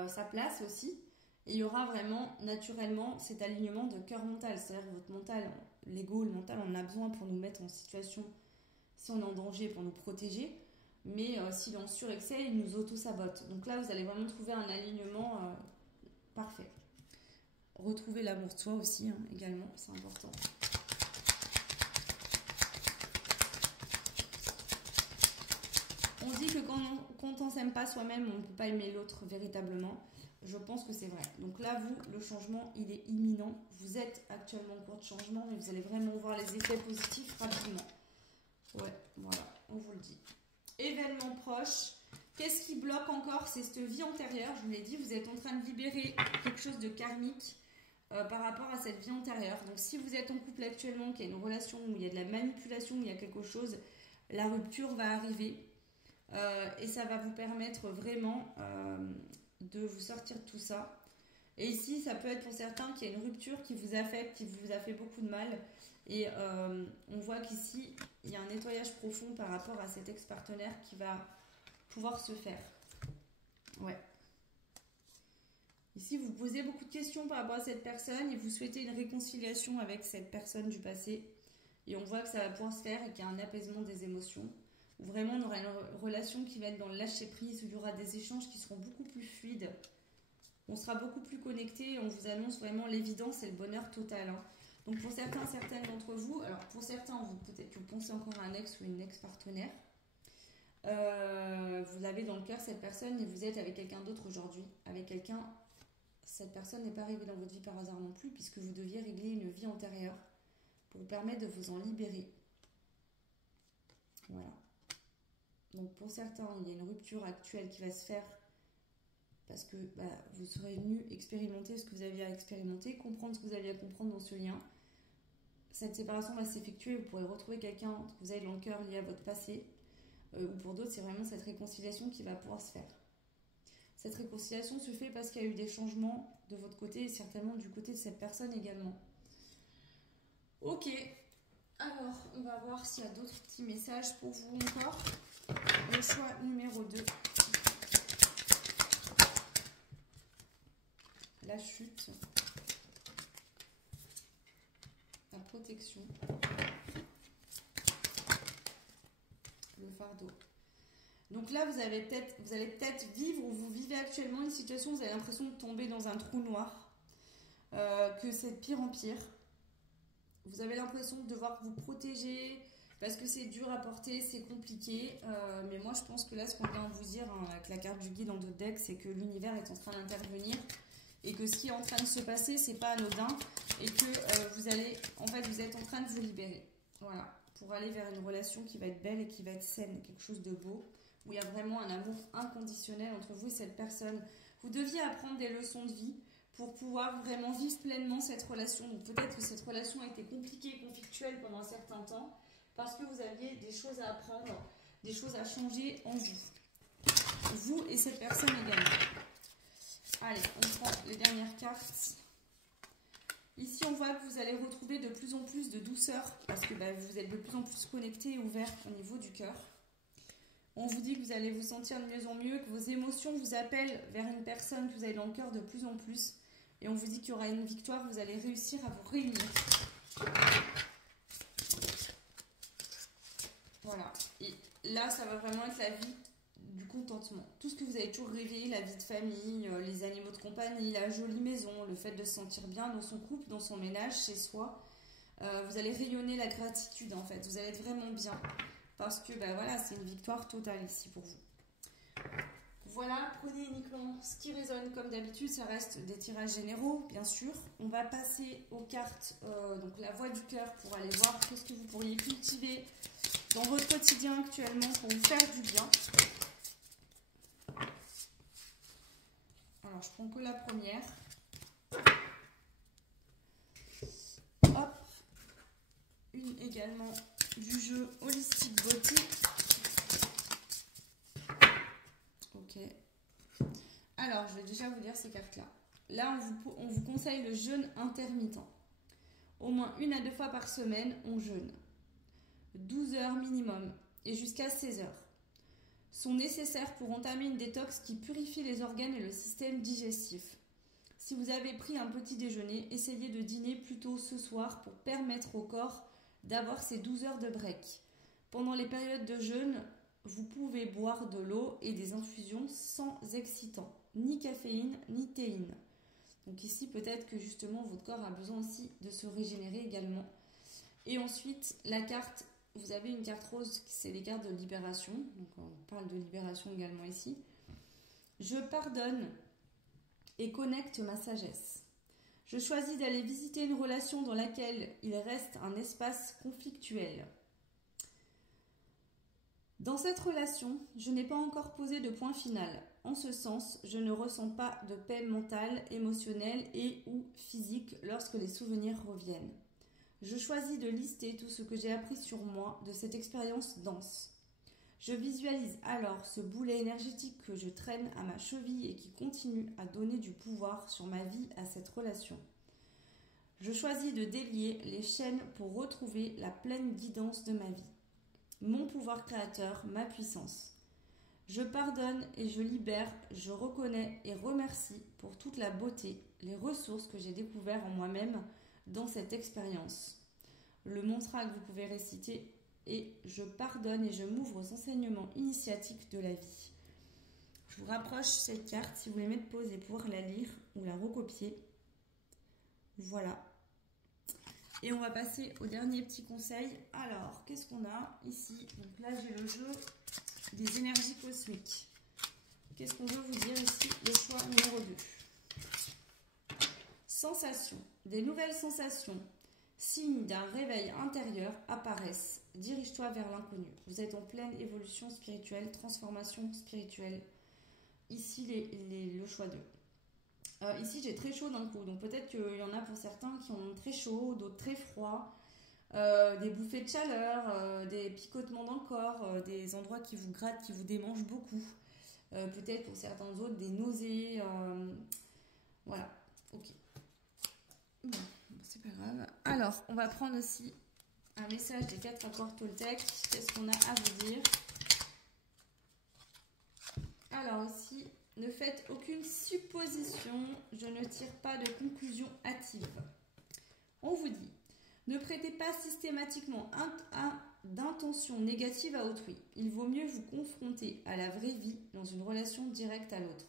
sa place aussi. Et il y aura vraiment, naturellement, cet alignement de cœur-mental. C'est-à-dire que votre mental, l'ego, le mental, on en a besoin pour nous mettre en situation, si on est en danger, pour nous protéger. Mais s'il est en surexcès, il nous auto-sabote. Donc là, vous allez vraiment trouver un alignement parfait. Retrouver l'amour de soi aussi, hein, également, c'est important. On dit que quand on ne s'aime pas soi-même, on ne peut pas aimer l'autre véritablement. Je pense que c'est vrai. Donc là, vous, le changement, il est imminent. Vous êtes actuellement en cours de changement, mais vous allez vraiment voir les effets positifs rapidement. Ouais, voilà, on vous le dit. Événement proche. Qu'est-ce qui bloque encore? C'est cette vie antérieure. Je vous l'ai dit, vous êtes en train de libérer quelque chose de karmique par rapport à cette vie antérieure. Donc si vous êtes en couple actuellement, qu'il y a une relation où il y a de la manipulation, où il y a quelque chose, la rupture va arriver. Et ça va vous permettre vraiment de vous sortir de tout ça. Et ici, ça peut être pour certains qu'il y a une rupture qui vous affecte, qui vous a fait beaucoup de mal. Et on voit qu'ici, il y a un nettoyage profond par rapport à cet ex-partenaire qui va pouvoir se faire. Ouais. Ici, vous posez beaucoup de questions par rapport à cette personne et vous souhaitez une réconciliation avec cette personne du passé. Et on voit que ça va pouvoir se faire et qu'il y a un apaisement des émotions. Où vraiment, on aura une relation qui va être dans le lâcher-prise, où il y aura des échanges qui seront beaucoup plus fluides. On sera beaucoup plus connectés. On vous annonce vraiment l'évidence et le bonheur total. Hein. Donc pour certains, certaines d'entre vous, alors pour certains, peut-être que vous pensez encore à un ex ou une ex-partenaire. Vous l'avez dans le cœur cette personne et vous êtes avec quelqu'un d'autre aujourd'hui. Avec quelqu'un, cette personne n'est pas arrivée dans votre vie par hasard non plus, puisque vous deviez régler une vie antérieure pour vous permettre de vous en libérer. Voilà. Donc pour certains, il y a une rupture actuelle qui va se faire parce que vous serez venu expérimenter ce que vous aviez à expérimenter, comprendre ce que vous aviez à comprendre dans ce lien. Cette séparation va s'effectuer, vous pourrez retrouver quelqu'un que vous avez dans le cœur lié à votre passé, ou pour d'autres, c'est vraiment cette réconciliation qui va pouvoir se faire. Cette réconciliation se fait parce qu'il y a eu des changements de votre côté et certainement du côté de cette personne également. Ok, alors on va voir s'il y a d'autres petits messages pour vous encore. Le choix numéro 2. La chute. La protection. Le fardeau. Donc là, vous allez peut-être vivre ou vous vivez actuellement une situation où vous avez l'impression de tomber dans un trou noir, que c'est de pire en pire. Vous avez l'impression de devoir vous protéger parce que c'est dur à porter, c'est compliqué. Mais moi, je pense que là, ce qu'on vient de vous dire hein, avec la carte du guide dans d'autres decks, c'est que l'univers est en train d'intervenir et que ce qui est en train de se passer, c'est pas anodin et que vous êtes en train de vous libérer. Voilà, pour aller vers une relation qui va être belle et qui va être saine, quelque chose de beau, où il y a vraiment un amour inconditionnel entre vous et cette personne. Vous deviez apprendre des leçons de vie pour pouvoir vraiment vivre pleinement cette relation. Donc peut-être que cette relation a été compliquée et conflictuelle pendant un certain temps parce que vous aviez des choses à apprendre, des choses à changer en vous. Vous et cette personne également. Allez, on prend les dernières cartes. Ici, on voit que vous allez retrouver de plus en plus de douceur parce que vous êtes de plus en plus connecté et ouvert au niveau du cœur. On vous dit que vous allez vous sentir de mieux en mieux, que vos émotions vous appellent vers une personne que vous avez dans le cœur de plus en plus. Et on vous dit qu'il y aura une victoire, vous allez réussir à vous réunir. Voilà. Et là, ça va vraiment être la vie du contentement. Tout ce que vous avez toujours rêvé, la vie de famille, les animaux de compagnie, la jolie maison, le fait de se sentir bien dans son couple, dans son ménage, chez soi. Vous allez rayonner la gratitude en fait. Vous allez être vraiment bien. Parce que voilà, c'est une victoire totale ici pour vous. Voilà, prenez uniquement ce qui résonne comme d'habitude. Ça reste des tirages généraux, bien sûr. On va passer aux cartes, donc la voix du cœur, pour aller voir qu'est-ce que vous pourriez cultiver dans votre quotidien actuellement pour vous faire du bien. Alors, je prends que la première. Hop. Une également du jeu Holistic Beauty. Ok. Alors, je vais déjà vous lire ces cartes-là. Là, on vous conseille le jeûne intermittent. Au moins 1 à 2 fois par semaine, on jeûne. 12 heures minimum et jusqu'à 16 heures. Sont nécessaires pour entamer une détox qui purifie les organes et le système digestif. Si vous avez pris un petit déjeuner, essayez de dîner plus tôt ce soir pour permettre au corps d'avoir ces 12 heures de break. Pendant les périodes de jeûne, vous pouvez boire de l'eau et des infusions sans excitant, ni caféine, ni théine. Donc ici, peut-être que justement, votre corps a besoin aussi de se régénérer également. Et ensuite, la carte, vous avez une carte rose, c'est les cartes de libération. Donc on parle de libération également ici. Je pardonne et connecte ma sagesse. Je choisis d'aller visiter une relation dans laquelle il reste un espace conflictuel. Dans cette relation, je n'ai pas encore posé de point final. En ce sens, je ne ressens pas de paix mentale, émotionnelle et ou physique lorsque les souvenirs reviennent. Je choisis de lister tout ce que j'ai appris sur moi de cette expérience dense. Je visualise alors ce boulet énergétique que je traîne à ma cheville et qui continue à donner du pouvoir sur ma vie à cette relation. Je choisis de délier les chaînes pour retrouver la pleine guidance de ma vie. Mon pouvoir créateur, ma puissance. Je pardonne et je libère, je reconnais et remercie pour toute la beauté, les ressources que j'ai découvertes en moi-même dans cette expérience. Le mantra que vous pouvez réciter est « Je pardonne et je m'ouvre aux enseignements initiatiques de la vie ». Je vous rapproche cette carte si vous voulez mettre pause et pouvoir la lire ou la recopier. Voilà. Et on va passer au dernier petit conseil. Alors, qu'est-ce qu'on a ici? Donc là, j'ai le jeu des énergies cosmiques. Qu'est-ce qu'on veut vous dire ici? Le choix numéro 2. Sensations. Des nouvelles sensations, signes d'un réveil intérieur, apparaissent. Dirige-toi vers l'inconnu. Vous êtes en pleine évolution spirituelle, transformation spirituelle. Ici, le choix 2. Ici, j'ai très chaud d'un coup. Donc peut-être qu'il y en a pour certains qui ont très chaud, d'autres très froid. Des bouffées de chaleur, des picotements dans le corps, des endroits qui vous grattent, qui vous démangent beaucoup. Peut-être pour certains autres, des nausées. Voilà, ok. Bon, c'est pas grave. Alors, on va prendre aussi un message des 4 accords Toltec. Qu'est-ce qu'on a à vous dire? Alors ici, ne faites aucune supposition, je ne tire pas de conclusion hâtive. On vous dit, ne prêtez pas systématiquement d'intention négative à autrui. Il vaut mieux vous confronter à la vraie vie dans une relation directe à l'autre.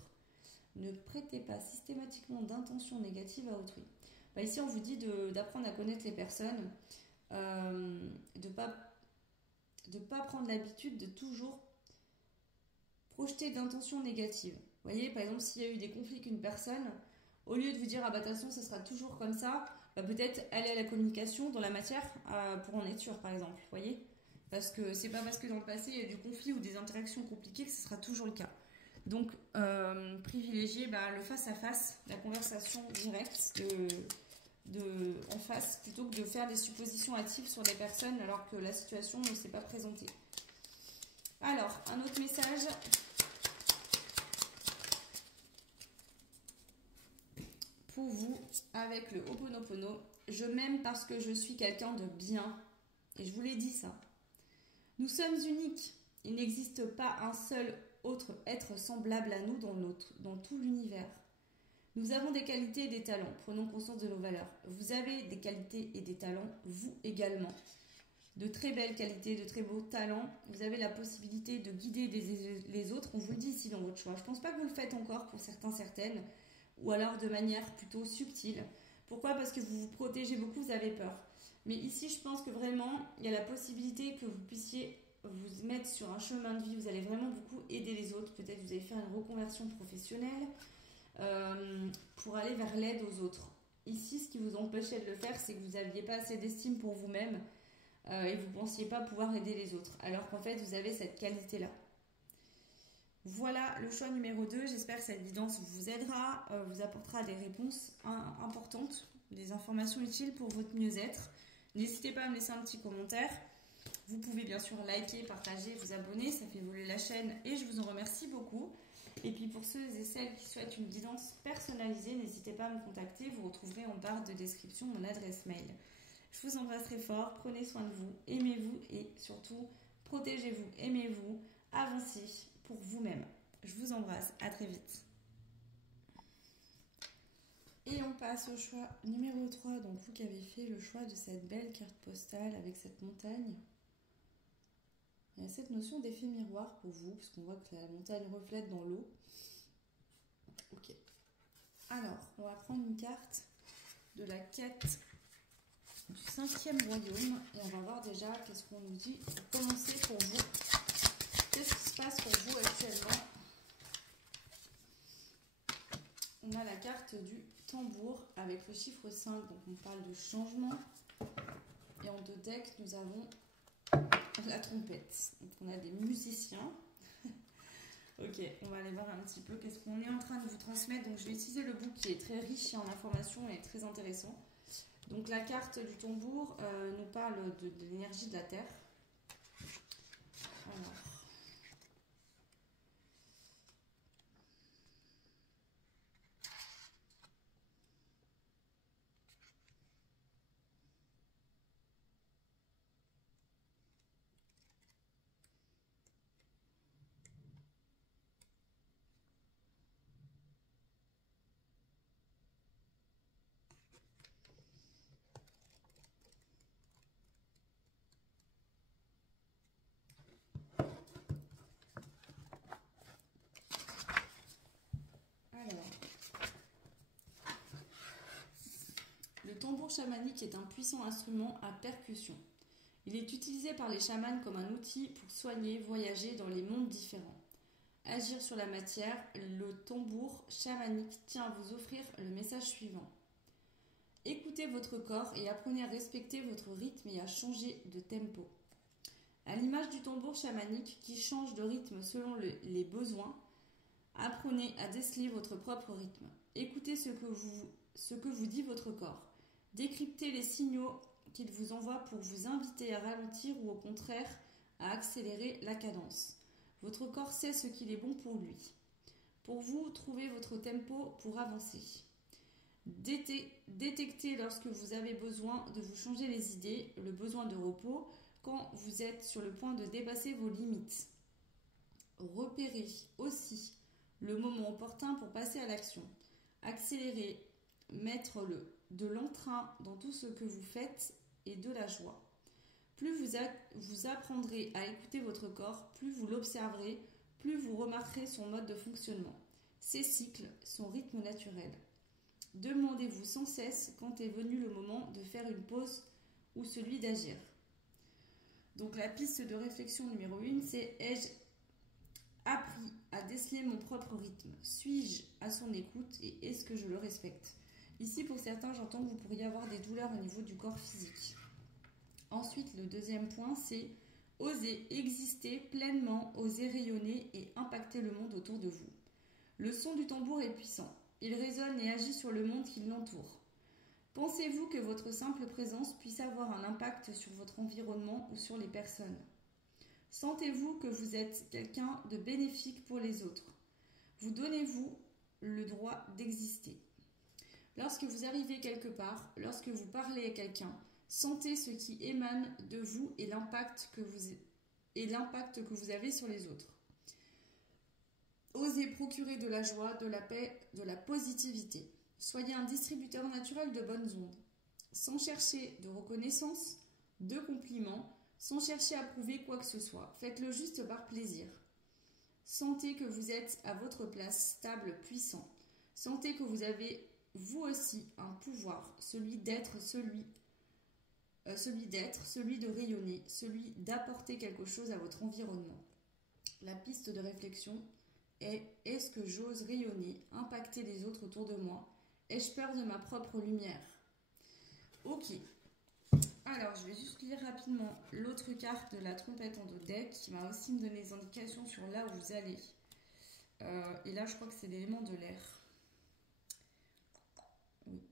Ne prêtez pas systématiquement d'intention négative à autrui. Ici, on vous dit d'apprendre à connaître les personnes, de pas prendre l'habitude de toujours projeter d'intentions négatives. Vous voyez, par exemple, s'il y a eu des conflits avec une personne, au lieu de vous dire, ah bah attention, ça sera toujours comme ça, peut-être aller à la communication dans la matière pour en être sûr, par exemple. Vous voyez? Parce que c'est pas parce que dans le passé, il y a eu du conflit ou des interactions compliquées que ce sera toujours le cas. Donc, privilégier le face-à-face, la conversation directe en face, plutôt que de faire des suppositions hâtives sur des personnes alors que la situation ne s'est pas présentée. Alors, un autre message. Pour vous, avec le Ho'oponopono, je m'aime parce que je suis quelqu'un de bien. Et je vous l'ai dit ça. Nous sommes uniques. Il n'existe pas un seul autre être semblable à nous dans tout l'univers. Nous avons des qualités et des talents. Prenons conscience de nos valeurs. Vous avez des qualités et des talents, vous également. De très belles qualités, de très beaux talents. Vous avez la possibilité de guider les autres. On vous le dit ici dans votre choix. Je ne pense pas que vous le faites encore pour certains, certaines. Ou alors de manière plutôt subtile. Pourquoi? Parce que vous vous protégez beaucoup, vous avez peur. Mais ici, je pense que vraiment, il y a la possibilité que vous puissiez vous mettre sur un chemin de vie. Vous allez vraiment beaucoup aider les autres. Peut-être vous allez faire une reconversion professionnelle pour aller vers l'aide aux autres. Ici, ce qui vous empêchait de le faire, c'est que vous n'aviez pas assez d'estime pour vous-même et vous ne pensiez pas pouvoir aider les autres. Alors qu'en fait, vous avez cette qualité-là. Voilà le choix numéro 2. J'espère que cette guidance vous aidera, vous apportera des réponses importantes, des informations utiles pour votre mieux-être. N'hésitez pas à me laisser un petit commentaire. Vous pouvez bien sûr liker, partager, vous abonner, ça fait évoluer la chaîne et je vous en remercie beaucoup. Et puis pour ceux et celles qui souhaitent une guidance personnalisée, n'hésitez pas à me contacter. Vous retrouverez en barre de description mon adresse mail. Je vous embrasse très fort, prenez soin de vous, aimez-vous et surtout protégez-vous, aimez-vous, avancez pour vous-même. Je vous embrasse, à très vite. Et on passe au choix numéro 3, donc vous qui avez fait le choix de cette belle carte postale avec cette montagne. Il y a cette notion d'effet miroir pour vous, puisqu'on voit que la montagne reflète dans l'eau. Ok. Alors, on va prendre une carte de la quête du 5e royaume et on va voir déjà qu'est-ce qu'on nous dit pour commencer pour vous. Qu'est-ce qui se passe pour vous actuellement? On a la carte du tambour avec le chiffre 5, donc on parle de changement. Et en 2 decks, nous avons la trompette. Donc on a des musiciens. Ok, on va aller voir un petit peu qu'est-ce qu'on est en train de vous transmettre. Donc je vais utiliser le book qui est très riche en informations et très intéressant. Donc la carte du tambour nous parle de l'énergie de la terre. Alors. Le tambour chamanique est un puissant instrument à percussion. Il est utilisé par les chamans comme un outil pour soigner, voyager dans les mondes différents. Agir sur la matière, le tambour chamanique tient à vous offrir le message suivant. Écoutez votre corps et apprenez à respecter votre rythme et à changer de tempo. À l'image du tambour chamanique qui change de rythme selon les besoins, apprenez à déceler votre propre rythme. Écoutez ce que vous dit votre corps. Décryptez les signaux qu'il vous envoie pour vous inviter à ralentir ou au contraire à accélérer la cadence. Votre corps sait ce qu'il est bon pour lui. Pour vous, trouvez votre tempo pour avancer. Détectez lorsque vous avez besoin de vous changer les idées, le besoin de repos, quand vous êtes sur le point de dépasser vos limites. Repérez aussi le moment opportun pour passer à l'action. Accélérez, mettre de l'entrain dans tout ce que vous faites et de la joie. Plus vous apprendrez à écouter votre corps, plus vous l'observerez, plus vous remarquerez son mode de fonctionnement, ses cycles, son rythme naturel. Demandez-vous sans cesse quand est venu le moment de faire une pause ou celui d'agir. Donc la piste de réflexion numéro 1, c'est: ai-je appris à déceler mon propre rythme? Suis-je à son écoute et est-ce que je le respecte? Ici, pour certains, j'entends que vous pourriez avoir des douleurs au niveau du corps physique. Ensuite, le deuxième point, c'est oser exister pleinement, oser rayonner et impacter le monde autour de vous. Le son du tambour est puissant. Il résonne et agit sur le monde qui l'entoure. Pensez-vous que votre simple présence puisse avoir un impact sur votre environnement ou sur les personnes? Sentez-vous que vous êtes quelqu'un de bénéfique pour les autres? Vous donnez-vous le droit d'exister? Lorsque vous arrivez quelque part, lorsque vous parlez à quelqu'un, sentez ce qui émane de vous et l'impact que vous avez sur les autres. Osez procurer de la joie, de la paix, de la positivité. Soyez un distributeur naturel de bonnes ondes. Sans chercher de reconnaissance, de compliments, sans chercher à prouver quoi que ce soit. Faites-le juste par plaisir. Sentez que vous êtes à votre place, stable, puissant. Sentez que vous avez, vous aussi, un pouvoir, celui de rayonner, celui d'apporter quelque chose à votre environnement. La piste de réflexion est: est-ce que j'ose rayonner, impacter les autres autour de moi? Ai-je peur de ma propre lumière? Ok. Alors, je vais juste lire rapidement l'autre carte de la trompette en 2 decks qui va aussi me donner des indications sur là où vous allez. Et là, je crois que c'est l'élément de l'air. Oui.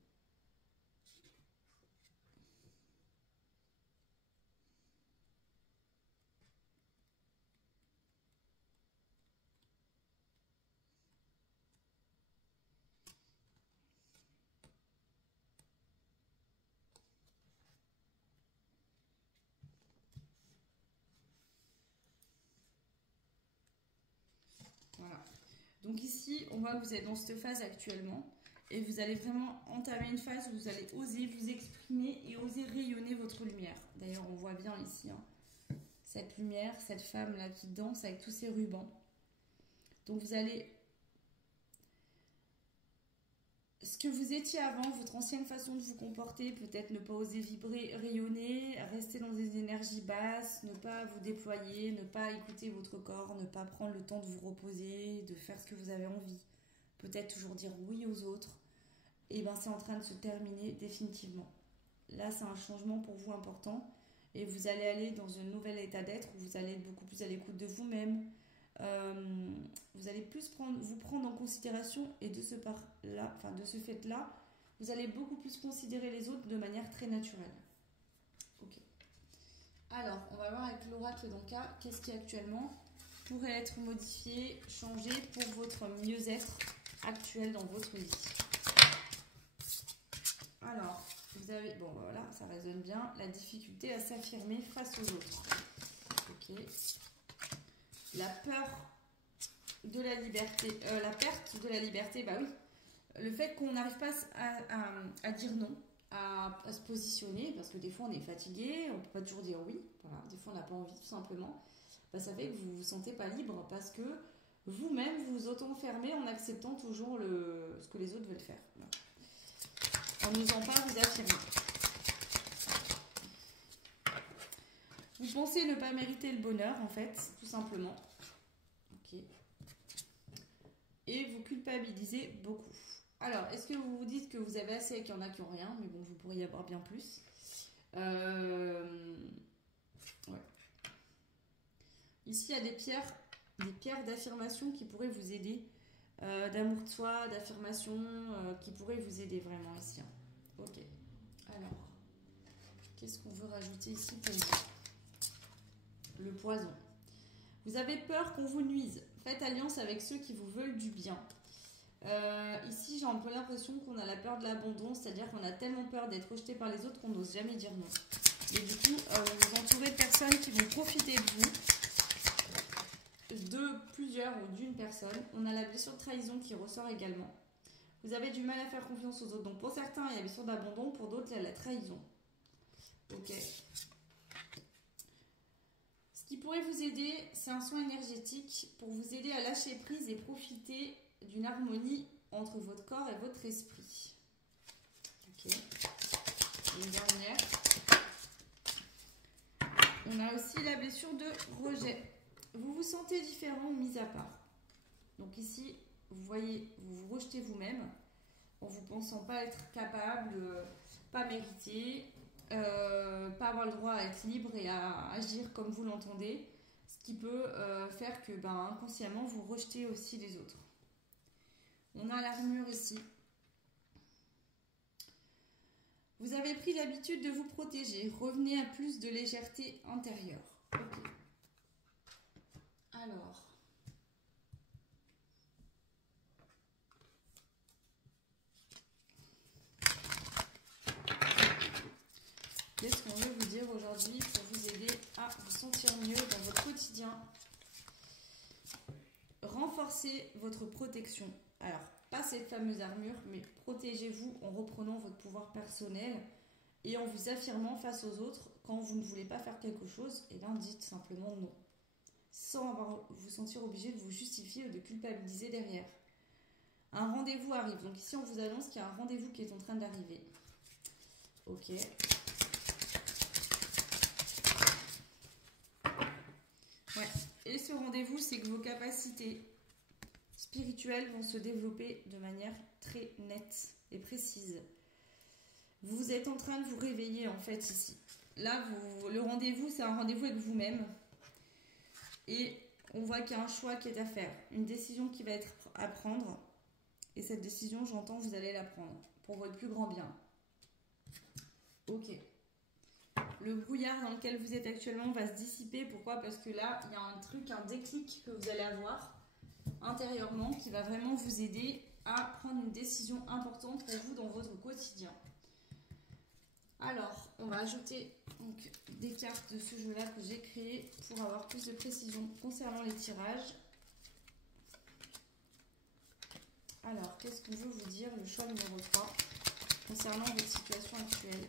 Voilà. Donc ici, on voit que vous êtes dans cette phase actuellement et vous allez vraiment entamer une phase où vous allez oser vous exprimer et oser rayonner votre lumière. D'ailleurs, on voit bien ici cette lumière, cette femme-là qui danse avec tous ses rubans. Donc vous allez... Ce que vous étiez avant, votre ancienne façon de vous comporter, peut-être ne pas oser vibrer, rayonner, rester dans des énergies basses, ne pas vous déployer, ne pas écouter votre corps, ne pas prendre le temps de vous reposer, de faire ce que vous avez envie. Peut-être toujours dire oui aux autres. Et bien c'est en train de se terminer définitivement. Là, c'est un changement pour vous important et vous allez aller dans un nouvel état d'être où vous allez être beaucoup plus à l'écoute de vous-même. Vous allez plus vous prendre en considération et de ce fait-là, vous allez beaucoup plus considérer les autres de manière très naturelle. Ok. Alors, on va voir avec l'oracle d'Anka, qu'est-ce qui actuellement pourrait être modifié, changé pour votre mieux-être actuel dans votre vie. Alors, vous avez, bon voilà, ça résonne bien, la difficulté à s'affirmer face aux autres. Ok. La peur de la liberté, la perte de la liberté, bah oui. Le fait qu'on n'arrive pas à dire non, à se positionner, parce que des fois on est fatigué, on ne peut pas toujours dire oui, voilà, des fois on n'a pas envie tout simplement, bah, ça fait que vous ne vous sentez pas libre parce que vous-même vous vous auto-enfermez en acceptant toujours ce que les autres veulent faire. Voilà. En n'osant pas vous affirmer. Vous pensez ne pas mériter le bonheur, en fait, tout simplement. Ok. Et vous culpabilisez beaucoup. Alors, est-ce que vous vous dites que vous avez assez et qu'il y en a qui n'ont rien? Mais bon, vous pourriez y avoir bien plus. Ouais. Ici, il y a des pierres d'affirmation qui pourraient vous aider. D'amour de soi, d'affirmation, qui pourraient vous aider vraiment ici. Ok. Alors, qu'est-ce qu'on veut rajouter ici pour vous? Le poison. Vous avez peur qu'on vous nuise. Faites alliance avec ceux qui vous veulent du bien. Ici, j'ai un peu l'impression qu'on a la peur de l'abandon, c'est-à-dire qu'on a tellement peur d'être rejeté par les autres qu'on n'ose jamais dire non. Et du coup, vous vous entourez de personnes qui vont profiter de vous, de plusieurs ou d'une personne. On a la blessure de trahison qui ressort également. Vous avez du mal à faire confiance aux autres. Donc pour certains, il y a la blessure d'abandon, pour d'autres, il y a la trahison. Ok. Ce qui pourrait vous aider, c'est un soin énergétique pour vous aider à lâcher prise et profiter d'une harmonie entre votre corps et votre esprit. Ok. Une dernière. On a aussi la blessure de rejet. Vous vous sentez différent ou mis à part. Donc ici, vous voyez, vous vous rejetez vous-même en vous pensant pas être capable, pas mérité, pas avoir le droit à être libre et à agir comme vous l'entendez, ce qui peut faire que inconsciemment vous rejetez aussi les autres. On a l'armure ici. Vous avez pris l'habitude de vous protéger. Revenez à plus de légèreté intérieure. Ok. Alors. Qu'est-ce qu'on veut vous dire aujourd'hui pour vous aider à vous sentir mieux dans votre quotidien? renforcez votre protection. Alors, pas cette fameuse armure, mais protégez-vous en reprenant votre pouvoir personnel et en vous affirmant face aux autres. Quand vous ne voulez pas faire quelque chose, et bien dites simplement non, sans vous sentir obligé de vous justifier ou de culpabiliser derrière. Un rendez-vous arrive. Donc ici, on vous annonce qu'il y a un rendez-vous qui est en train d'arriver. Ok. Ouais. Et ce rendez-vous, c'est que vos capacités spirituelles vont se développer de manière très nette et précise. Vous êtes en train de vous réveiller en fait ici. Là, le rendez-vous, c'est un rendez-vous avec vous-même. Et on voit qu'il y a un choix qui est à faire. Une décision qui va être à prendre. Et cette décision, j'entends, vous allez la prendre pour votre plus grand bien. Ok. Le brouillard dans lequel vous êtes actuellement va se dissiper. Pourquoi? Parce que là, il y a un truc, un déclic que vous allez avoir intérieurement qui va vraiment vous aider à prendre une décision importante pour vous dans votre quotidien. Alors, on va ajouter donc, des cartes de ce jeu-là que j'ai créé pour avoir plus de précision concernant les tirages. Alors, qu'est-ce qu'on veut vous dire, le choix numéro 3, concernant votre situation actuelle?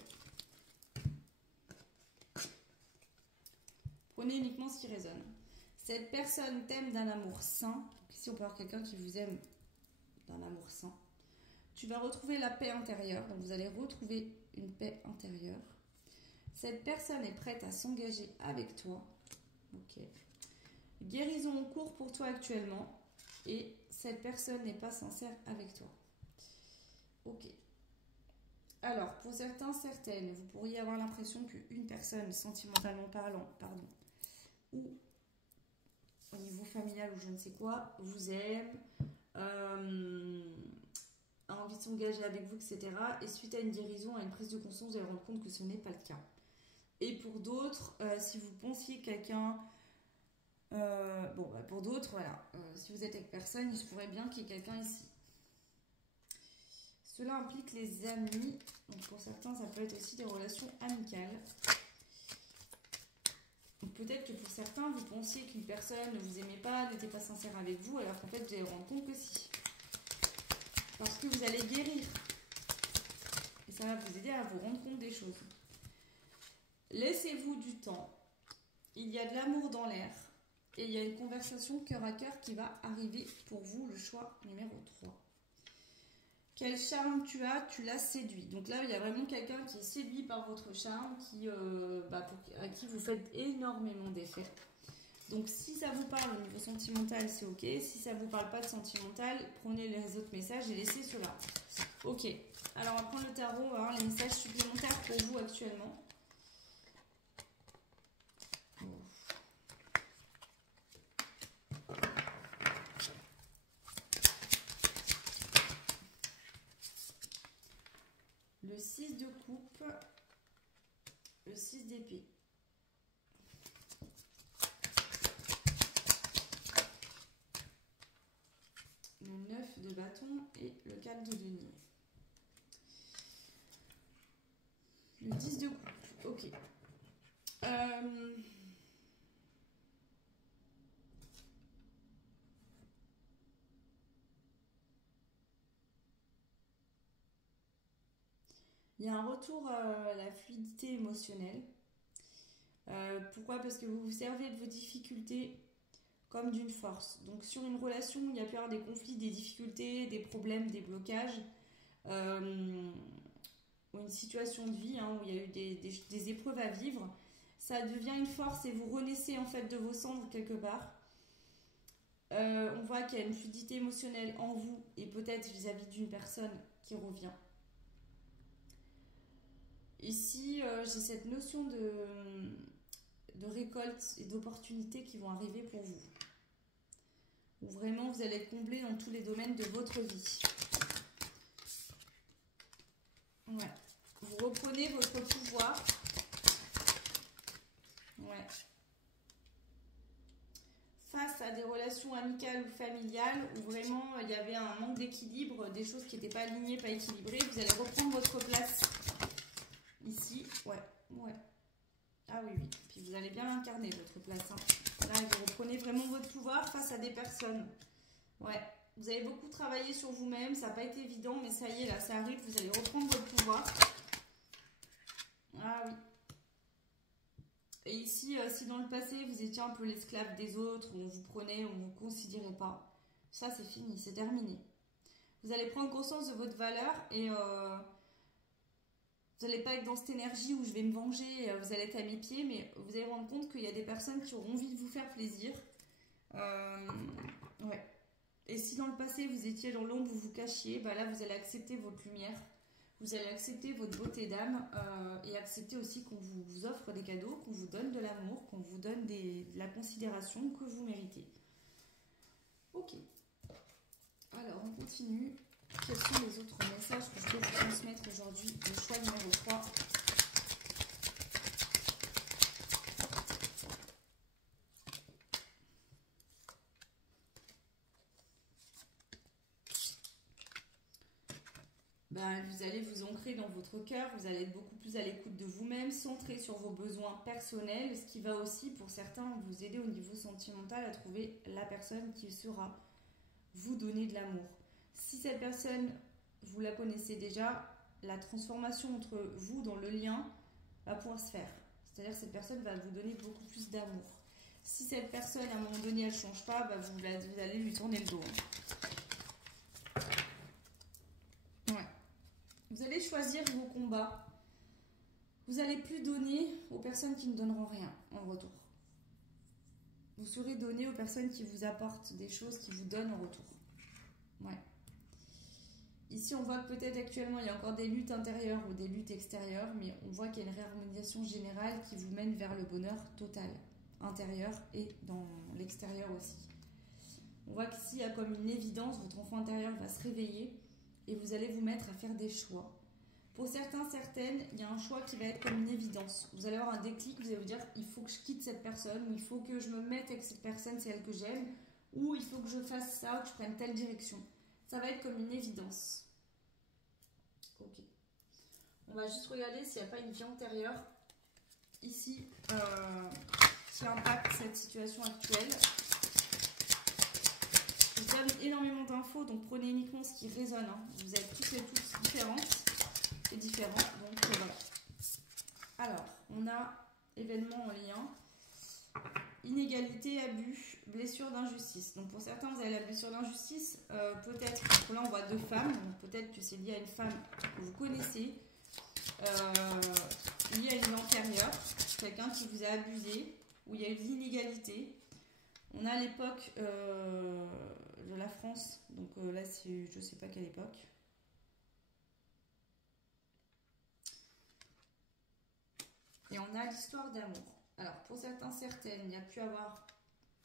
Prenez uniquement ce qui résonne. Cette personne t'aime d'un amour sain. Ici, on peut avoir quelqu'un qui vous aime d'un amour sain. Tu vas retrouver la paix intérieure. Donc, vous allez retrouver une paix intérieure. Cette personne est prête à s'engager avec toi. Ok. Guérison en cours pour toi actuellement. Et cette personne n'est pas sincère avec toi. Ok. Alors, pour certains, certaines, vous pourriez avoir l'impression qu'une personne, sentimentalement parlant, ou au niveau familial ou je ne sais quoi, vous aime, a envie de s'engager avec vous, etc. Et suite à une guérison, à une prise de conscience, vous allez vous rendre compte que ce n'est pas le cas. Et pour d'autres, si vous pensiez quelqu'un... pour d'autres, voilà. Si vous êtes avec personne, il se pourrait bien qu'il y ait quelqu'un ici. Cela implique les amis. Donc pour certains, ça peut être aussi des relations amicales. Peut-être que pour certains, vous pensiez qu'une personne ne vous aimait pas, n'était pas sincère avec vous, alors qu'en fait, vous allez vous rendre compte que si. Parce que vous allez guérir. Et ça va vous aider à vous rendre compte des choses. Laissez-vous du temps. Il y a de l'amour dans l'air. Et il y a une conversation cœur à cœur qui va arriver pour vous, le choix numéro 3. Quel charme tu as, tu l'as séduit. Donc là, il y a vraiment quelqu'un qui est séduit par votre charme, à qui vous faites énormément d'effets. Donc si ça vous parle au niveau sentimental, c'est ok. Si ça ne vous parle pas de sentimental, prenez les autres messages et laissez cela. Ok. Alors on va prendre le tarot, on va voir les messages supplémentaires pour vous actuellement. Le 6 de coupe, le 6 d'épée. Le 9 de bâton et le 4 de denier. Le 10 de coupe, ok. Il y a un retour à la fluidité émotionnelle. Pourquoi? Parce que vous vous servez de vos difficultés comme d'une force. Donc sur une relation, il y a pu y avoir des conflits, des difficultés, des problèmes, des blocages, ou une situation de vie où il y a eu des épreuves à vivre. Ça devient une force et vous renaissez en fait de vos cendres quelque part. On voit qu'il y a une fluidité émotionnelle en vous et peut-être vis-à-vis d'une personne qui revient. Ici, j'ai cette notion de récolte et d'opportunités qui vont arriver pour vous. Où vraiment vous allez être comblé dans tous les domaines de votre vie. Ouais. Vous reprenez votre pouvoir. Ouais. Face à des relations amicales ou familiales où vraiment il y avait un manque d'équilibre, des choses qui n'étaient pas alignées, pas équilibrées, vous allez reprendre votre place. Ici, ouais. Ah oui. Puis vous allez bien incarner votre place. Là, vous reprenez vraiment votre pouvoir face à des personnes. Ouais, vous avez beaucoup travaillé sur vous-même, ça n'a pas été évident, mais ça y est, là, ça arrive, vous allez reprendre votre pouvoir. Ah oui. Et ici, si dans le passé, vous étiez un peu l'esclave des autres, on vous prenait, on ne vous considérait pas, ça c'est fini, c'est terminé. Vous allez prendre conscience de votre valeur et vous n'allez pas être dans cette énergie où je vais me venger, vous allez être à mes pieds, mais vous allez vous rendre compte qu'il y a des personnes qui auront envie de vous faire plaisir. Ouais. Et si dans le passé vous étiez dans l'ombre, vous vous cachiez, bah là vous allez accepter votre lumière, vous allez accepter votre beauté d'âme et accepter aussi qu'on vous offre des cadeaux, qu'on vous donne de l'amour, qu'on vous donne de la considération que vous méritez. Ok. Alors on continue. Quels sont les autres messages que je peux vous transmettre aujourd'hui? Le choix numéro 3. Ben, vous allez vous ancrer dans votre cœur, vous allez être beaucoup plus à l'écoute de vous-même, centré sur vos besoins personnels, ce qui va aussi pour certains vous aider au niveau sentimental à trouver la personne qui saura vous donner de l'amour. Si cette personne, vous la connaissez déjà, la transformation entre vous dans le lien va pouvoir se faire. C'est-à-dire que cette personne va vous donner beaucoup plus d'amour. Si cette personne, à un moment donné, elle ne change pas, bah vous allez lui tourner le dos. Ouais. Vous allez choisir vos combats. Vous n'allez plus donner aux personnes qui ne donneront rien en retour. Vous saurez donner aux personnes qui vous apportent des choses, qui vous donnent en retour. Ouais. Ici, on voit que peut-être actuellement, il y a encore des luttes intérieures ou des luttes extérieures, mais on voit qu'il y a une réharmonisation générale qui vous mène vers le bonheur total, intérieur et dans l'extérieur aussi. On voit qu'ici, il y a comme une évidence, votre enfant intérieur va se réveiller et vous allez vous mettre à faire des choix. Pour certains, certaines, il y a un choix qui va être comme une évidence. Vous allez avoir un déclic, vous allez vous dire, il faut que je quitte cette personne, ou il faut que je me mette avec cette personne, c'est elle que j'aime, ou il faut que je fasse ça, ou que je prenne telle direction. Ça va être comme une évidence. Ok. On va juste regarder s'il n'y a pas une vie antérieure ici qui impacte cette situation actuelle. Je vous donne énormément d'infos, donc prenez uniquement ce qui résonne. Hein. Vous êtes toutes et tous différentes et différents, donc voilà. Alors, on a événements en lien. Inégalité, abus, blessure d'injustice. Donc pour certains, vous avez la blessure d'injustice. Peut-être, là on voit 2 femmes, donc peut-être que c'est lié à une femme que vous connaissez, lié à une vie antérieure, quelqu'un qui vous a abusé, où il y a eu de l'inégalité. On a l'époque de la France, donc là c'est, je ne sais pas quelle époque. Et on a l'histoire d'amour. Alors, pour certains, certaines, il y a pu avoir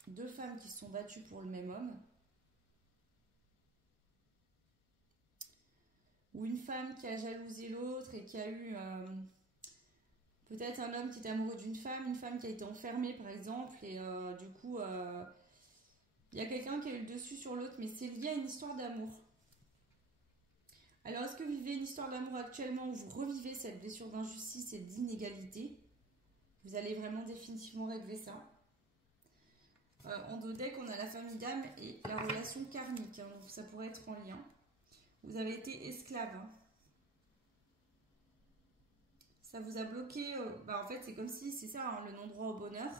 2 femmes qui se sont battues pour le même homme. Ou une femme qui a jalousé l'autre et qui a eu peut-être un homme qui était amoureux d'une femme, une femme qui a été enfermée par exemple. Et du coup, il y a quelqu'un qui a eu le dessus sur l'autre, mais c'est lié à une histoire d'amour. Alors, est-ce que vous vivez une histoire d'amour actuellement où vous revivez cette blessure d'injustice et d'inégalité? Vous allez vraiment définitivement régler ça. En dos deck, on a la famille d'âme et la relation karmique. Hein, donc ça pourrait être en lien. Vous avez été esclave. Hein. Ça vous a bloqué. En fait, c'est comme si, c'est ça, hein, le non-droit au bonheur.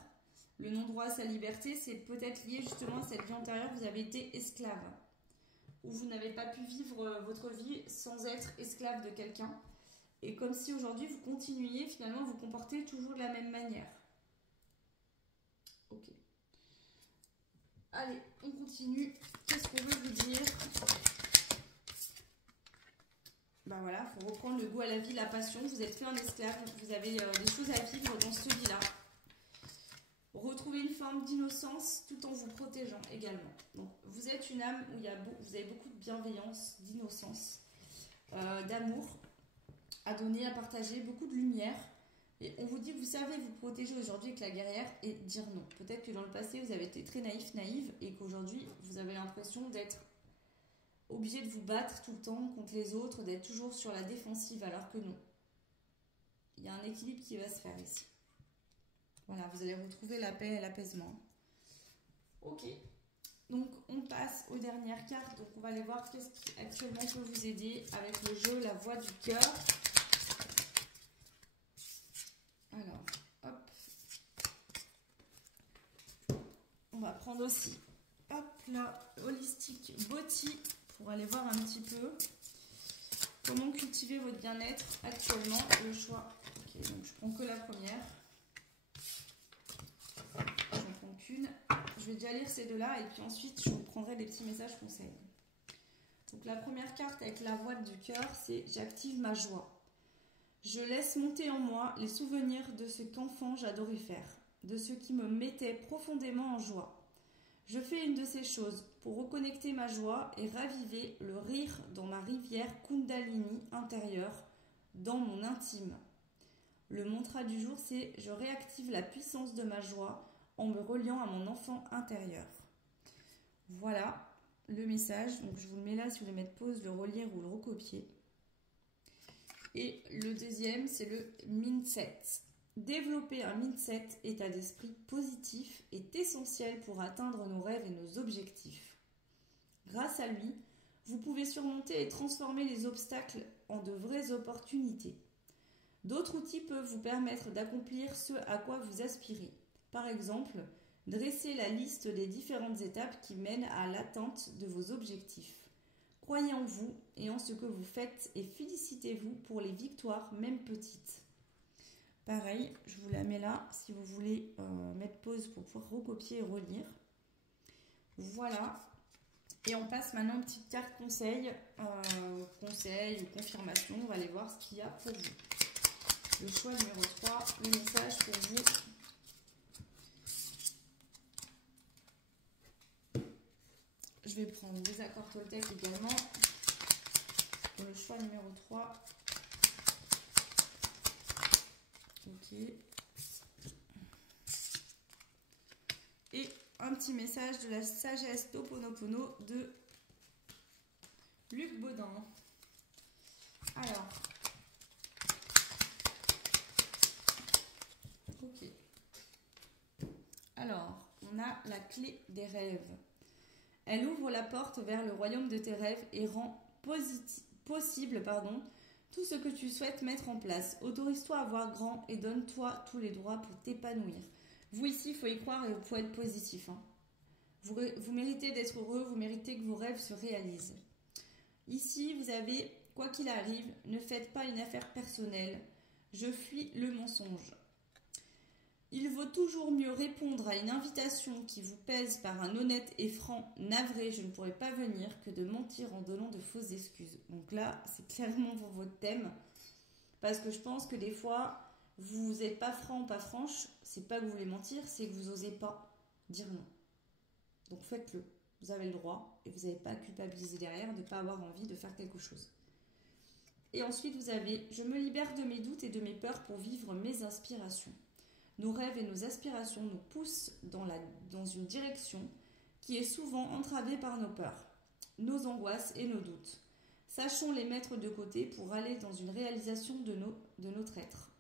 Le non-droit à sa liberté, c'est peut-être lié justement à cette vie antérieure. Vous avez été esclave. Ou vous n'avez pas pu vivre votre vie sans être esclave de quelqu'un. Et comme si aujourd'hui vous continuiez finalement à vous comporter toujours de la même manière. Ok. Allez, on continue. Qu'est-ce qu'on veut vous dire? Ben voilà, il faut reprendre le goût à la vie, la passion. Vous êtes fait un esclave, vous avez des choses à vivre dans cette vie-là. Retrouver une forme d'innocence tout en vous protégeant également. Donc, vous êtes une âme où vous avez beaucoup de bienveillance, d'innocence, d'amour à donner, à partager, beaucoup de lumière. Et on vous dit que vous savez vous protéger aujourd'hui avec la guerrière et dire non. Peut-être que dans le passé, vous avez été très naïve et qu'aujourd'hui, vous avez l'impression d'être obligé de vous battre tout le temps contre les autres, d'être toujours sur la défensive alors que non. Il y a un équilibre qui va se faire ici. Voilà, vous allez retrouver la paix et l'apaisement. Ok. Donc on passe aux dernières cartes. Donc on va aller voir qu'est-ce qui actuellement peut vous aider avec le jeu La Voix du Cœur. Alors, hop. On va prendre aussi, hop, la Holistic Body pour aller voir un petit peu comment cultiver votre bien-être actuellement. Le choix. Ok, donc je prends que la première. J'en prends qu'une. Je vais déjà lire ces deux-là et puis ensuite je vous prendrai des petits messages conseils. Donc la première carte avec la voix du cœur, c'est j'active ma joie. Je laisse monter en moi les souvenirs de ce qu'enfant j'adorais faire, de ce qui me mettait profondément en joie. Je fais une de ces choses pour reconnecter ma joie et raviver le rire dans ma rivière Kundalini intérieure, dans mon intime. Le mantra du jour, c'est « Je réactive la puissance de ma joie en me reliant à mon enfant intérieur ». Voilà le message. Donc je vous le mets là si vous voulez mettre pause, le relire ou le recopier. Et le deuxième, c'est le mindset. Développer un mindset, état d'esprit positif, est essentiel pour atteindre nos rêves et nos objectifs. Grâce à lui, vous pouvez surmonter et transformer les obstacles en de vraies opportunités. D'autres outils peuvent vous permettre d'accomplir ce à quoi vous aspirez. Par exemple, dressez la liste des différentes étapes qui mènent à l'atteinte de vos objectifs. Croyez en vous et en ce que vous faites et félicitez-vous pour les victoires, même petites. Pareil, je vous la mets là si vous voulez mettre pause pour pouvoir recopier et relire. Voilà. Et on passe maintenant aux petites cartes conseils, conseils ou confirmation. On va aller voir ce qu'il y a pour vous. Le choix numéro 3, le message pour vous. Je vais prendre des accords Toltec également. Pour le choix numéro 3. Ok. Et un petit message de la sagesse d'Ho'oponopono de Luc Baudin. Alors. Ok. Alors, on a la clé des rêves. Elle ouvre la porte vers le royaume de tes rêves et rend possible tout ce que tu souhaites mettre en place. Autorise-toi à voir grand et donne-toi tous les droits pour t'épanouir. Vous ici, il faut y croire et il faut être positif. Vous méritez d'être heureux, vous méritez que vos rêves se réalisent. Ici, vous avez, quoi qu'il arrive, ne faites pas une affaire personnelle. Je fuis le mensonge. Il vaut toujours mieux répondre à une invitation qui vous pèse par un honnête et franc « navré, je ne pourrai pas venir » que de mentir en donnant de fausses excuses. Donc là, c'est clairement pour votre thème. Parce que je pense que des fois, vous n'êtes pas franc ou pas franche. C'est pas que vous voulez mentir, c'est que vous n'osez pas dire non. Donc faites-le. Vous avez le droit et vous n'avez pas à culpabiliser derrière de ne pas avoir envie de faire quelque chose. Et ensuite, vous avez « Je me libère de mes doutes et de mes peurs pour vivre mes inspirations ». Nos rêves et nos aspirations nous poussent dans une direction qui est souvent entravée par nos peurs, nos angoisses et nos doutes. Sachons les mettre de côté pour aller dans une réalisation de notre être.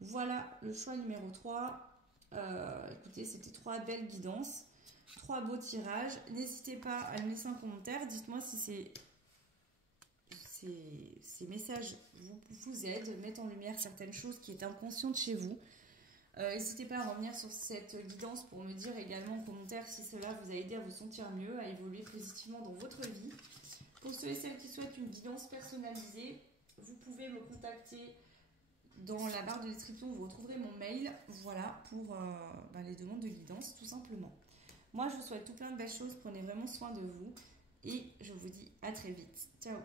Voilà le choix numéro 3. Écoutez, c'était 3 belles guidances, 3 beaux tirages. N'hésitez pas à me laisser un commentaire. Dites-moi si ces messages vous aident, mettent en lumière certaines choses qui étaient inconscientes chez vous. N'hésitez pas à revenir sur cette guidance pour me dire également en commentaire si cela vous a aidé à vous sentir mieux, à évoluer positivement dans votre vie. Pour ceux et celles qui souhaitent une guidance personnalisée, vous pouvez me contacter dans la barre de description, vous retrouverez mon mail, voilà, pour les demandes de guidance tout simplement. Moi je vous souhaite tout plein de belles choses, prenez vraiment soin de vous et je vous dis à très vite. Ciao.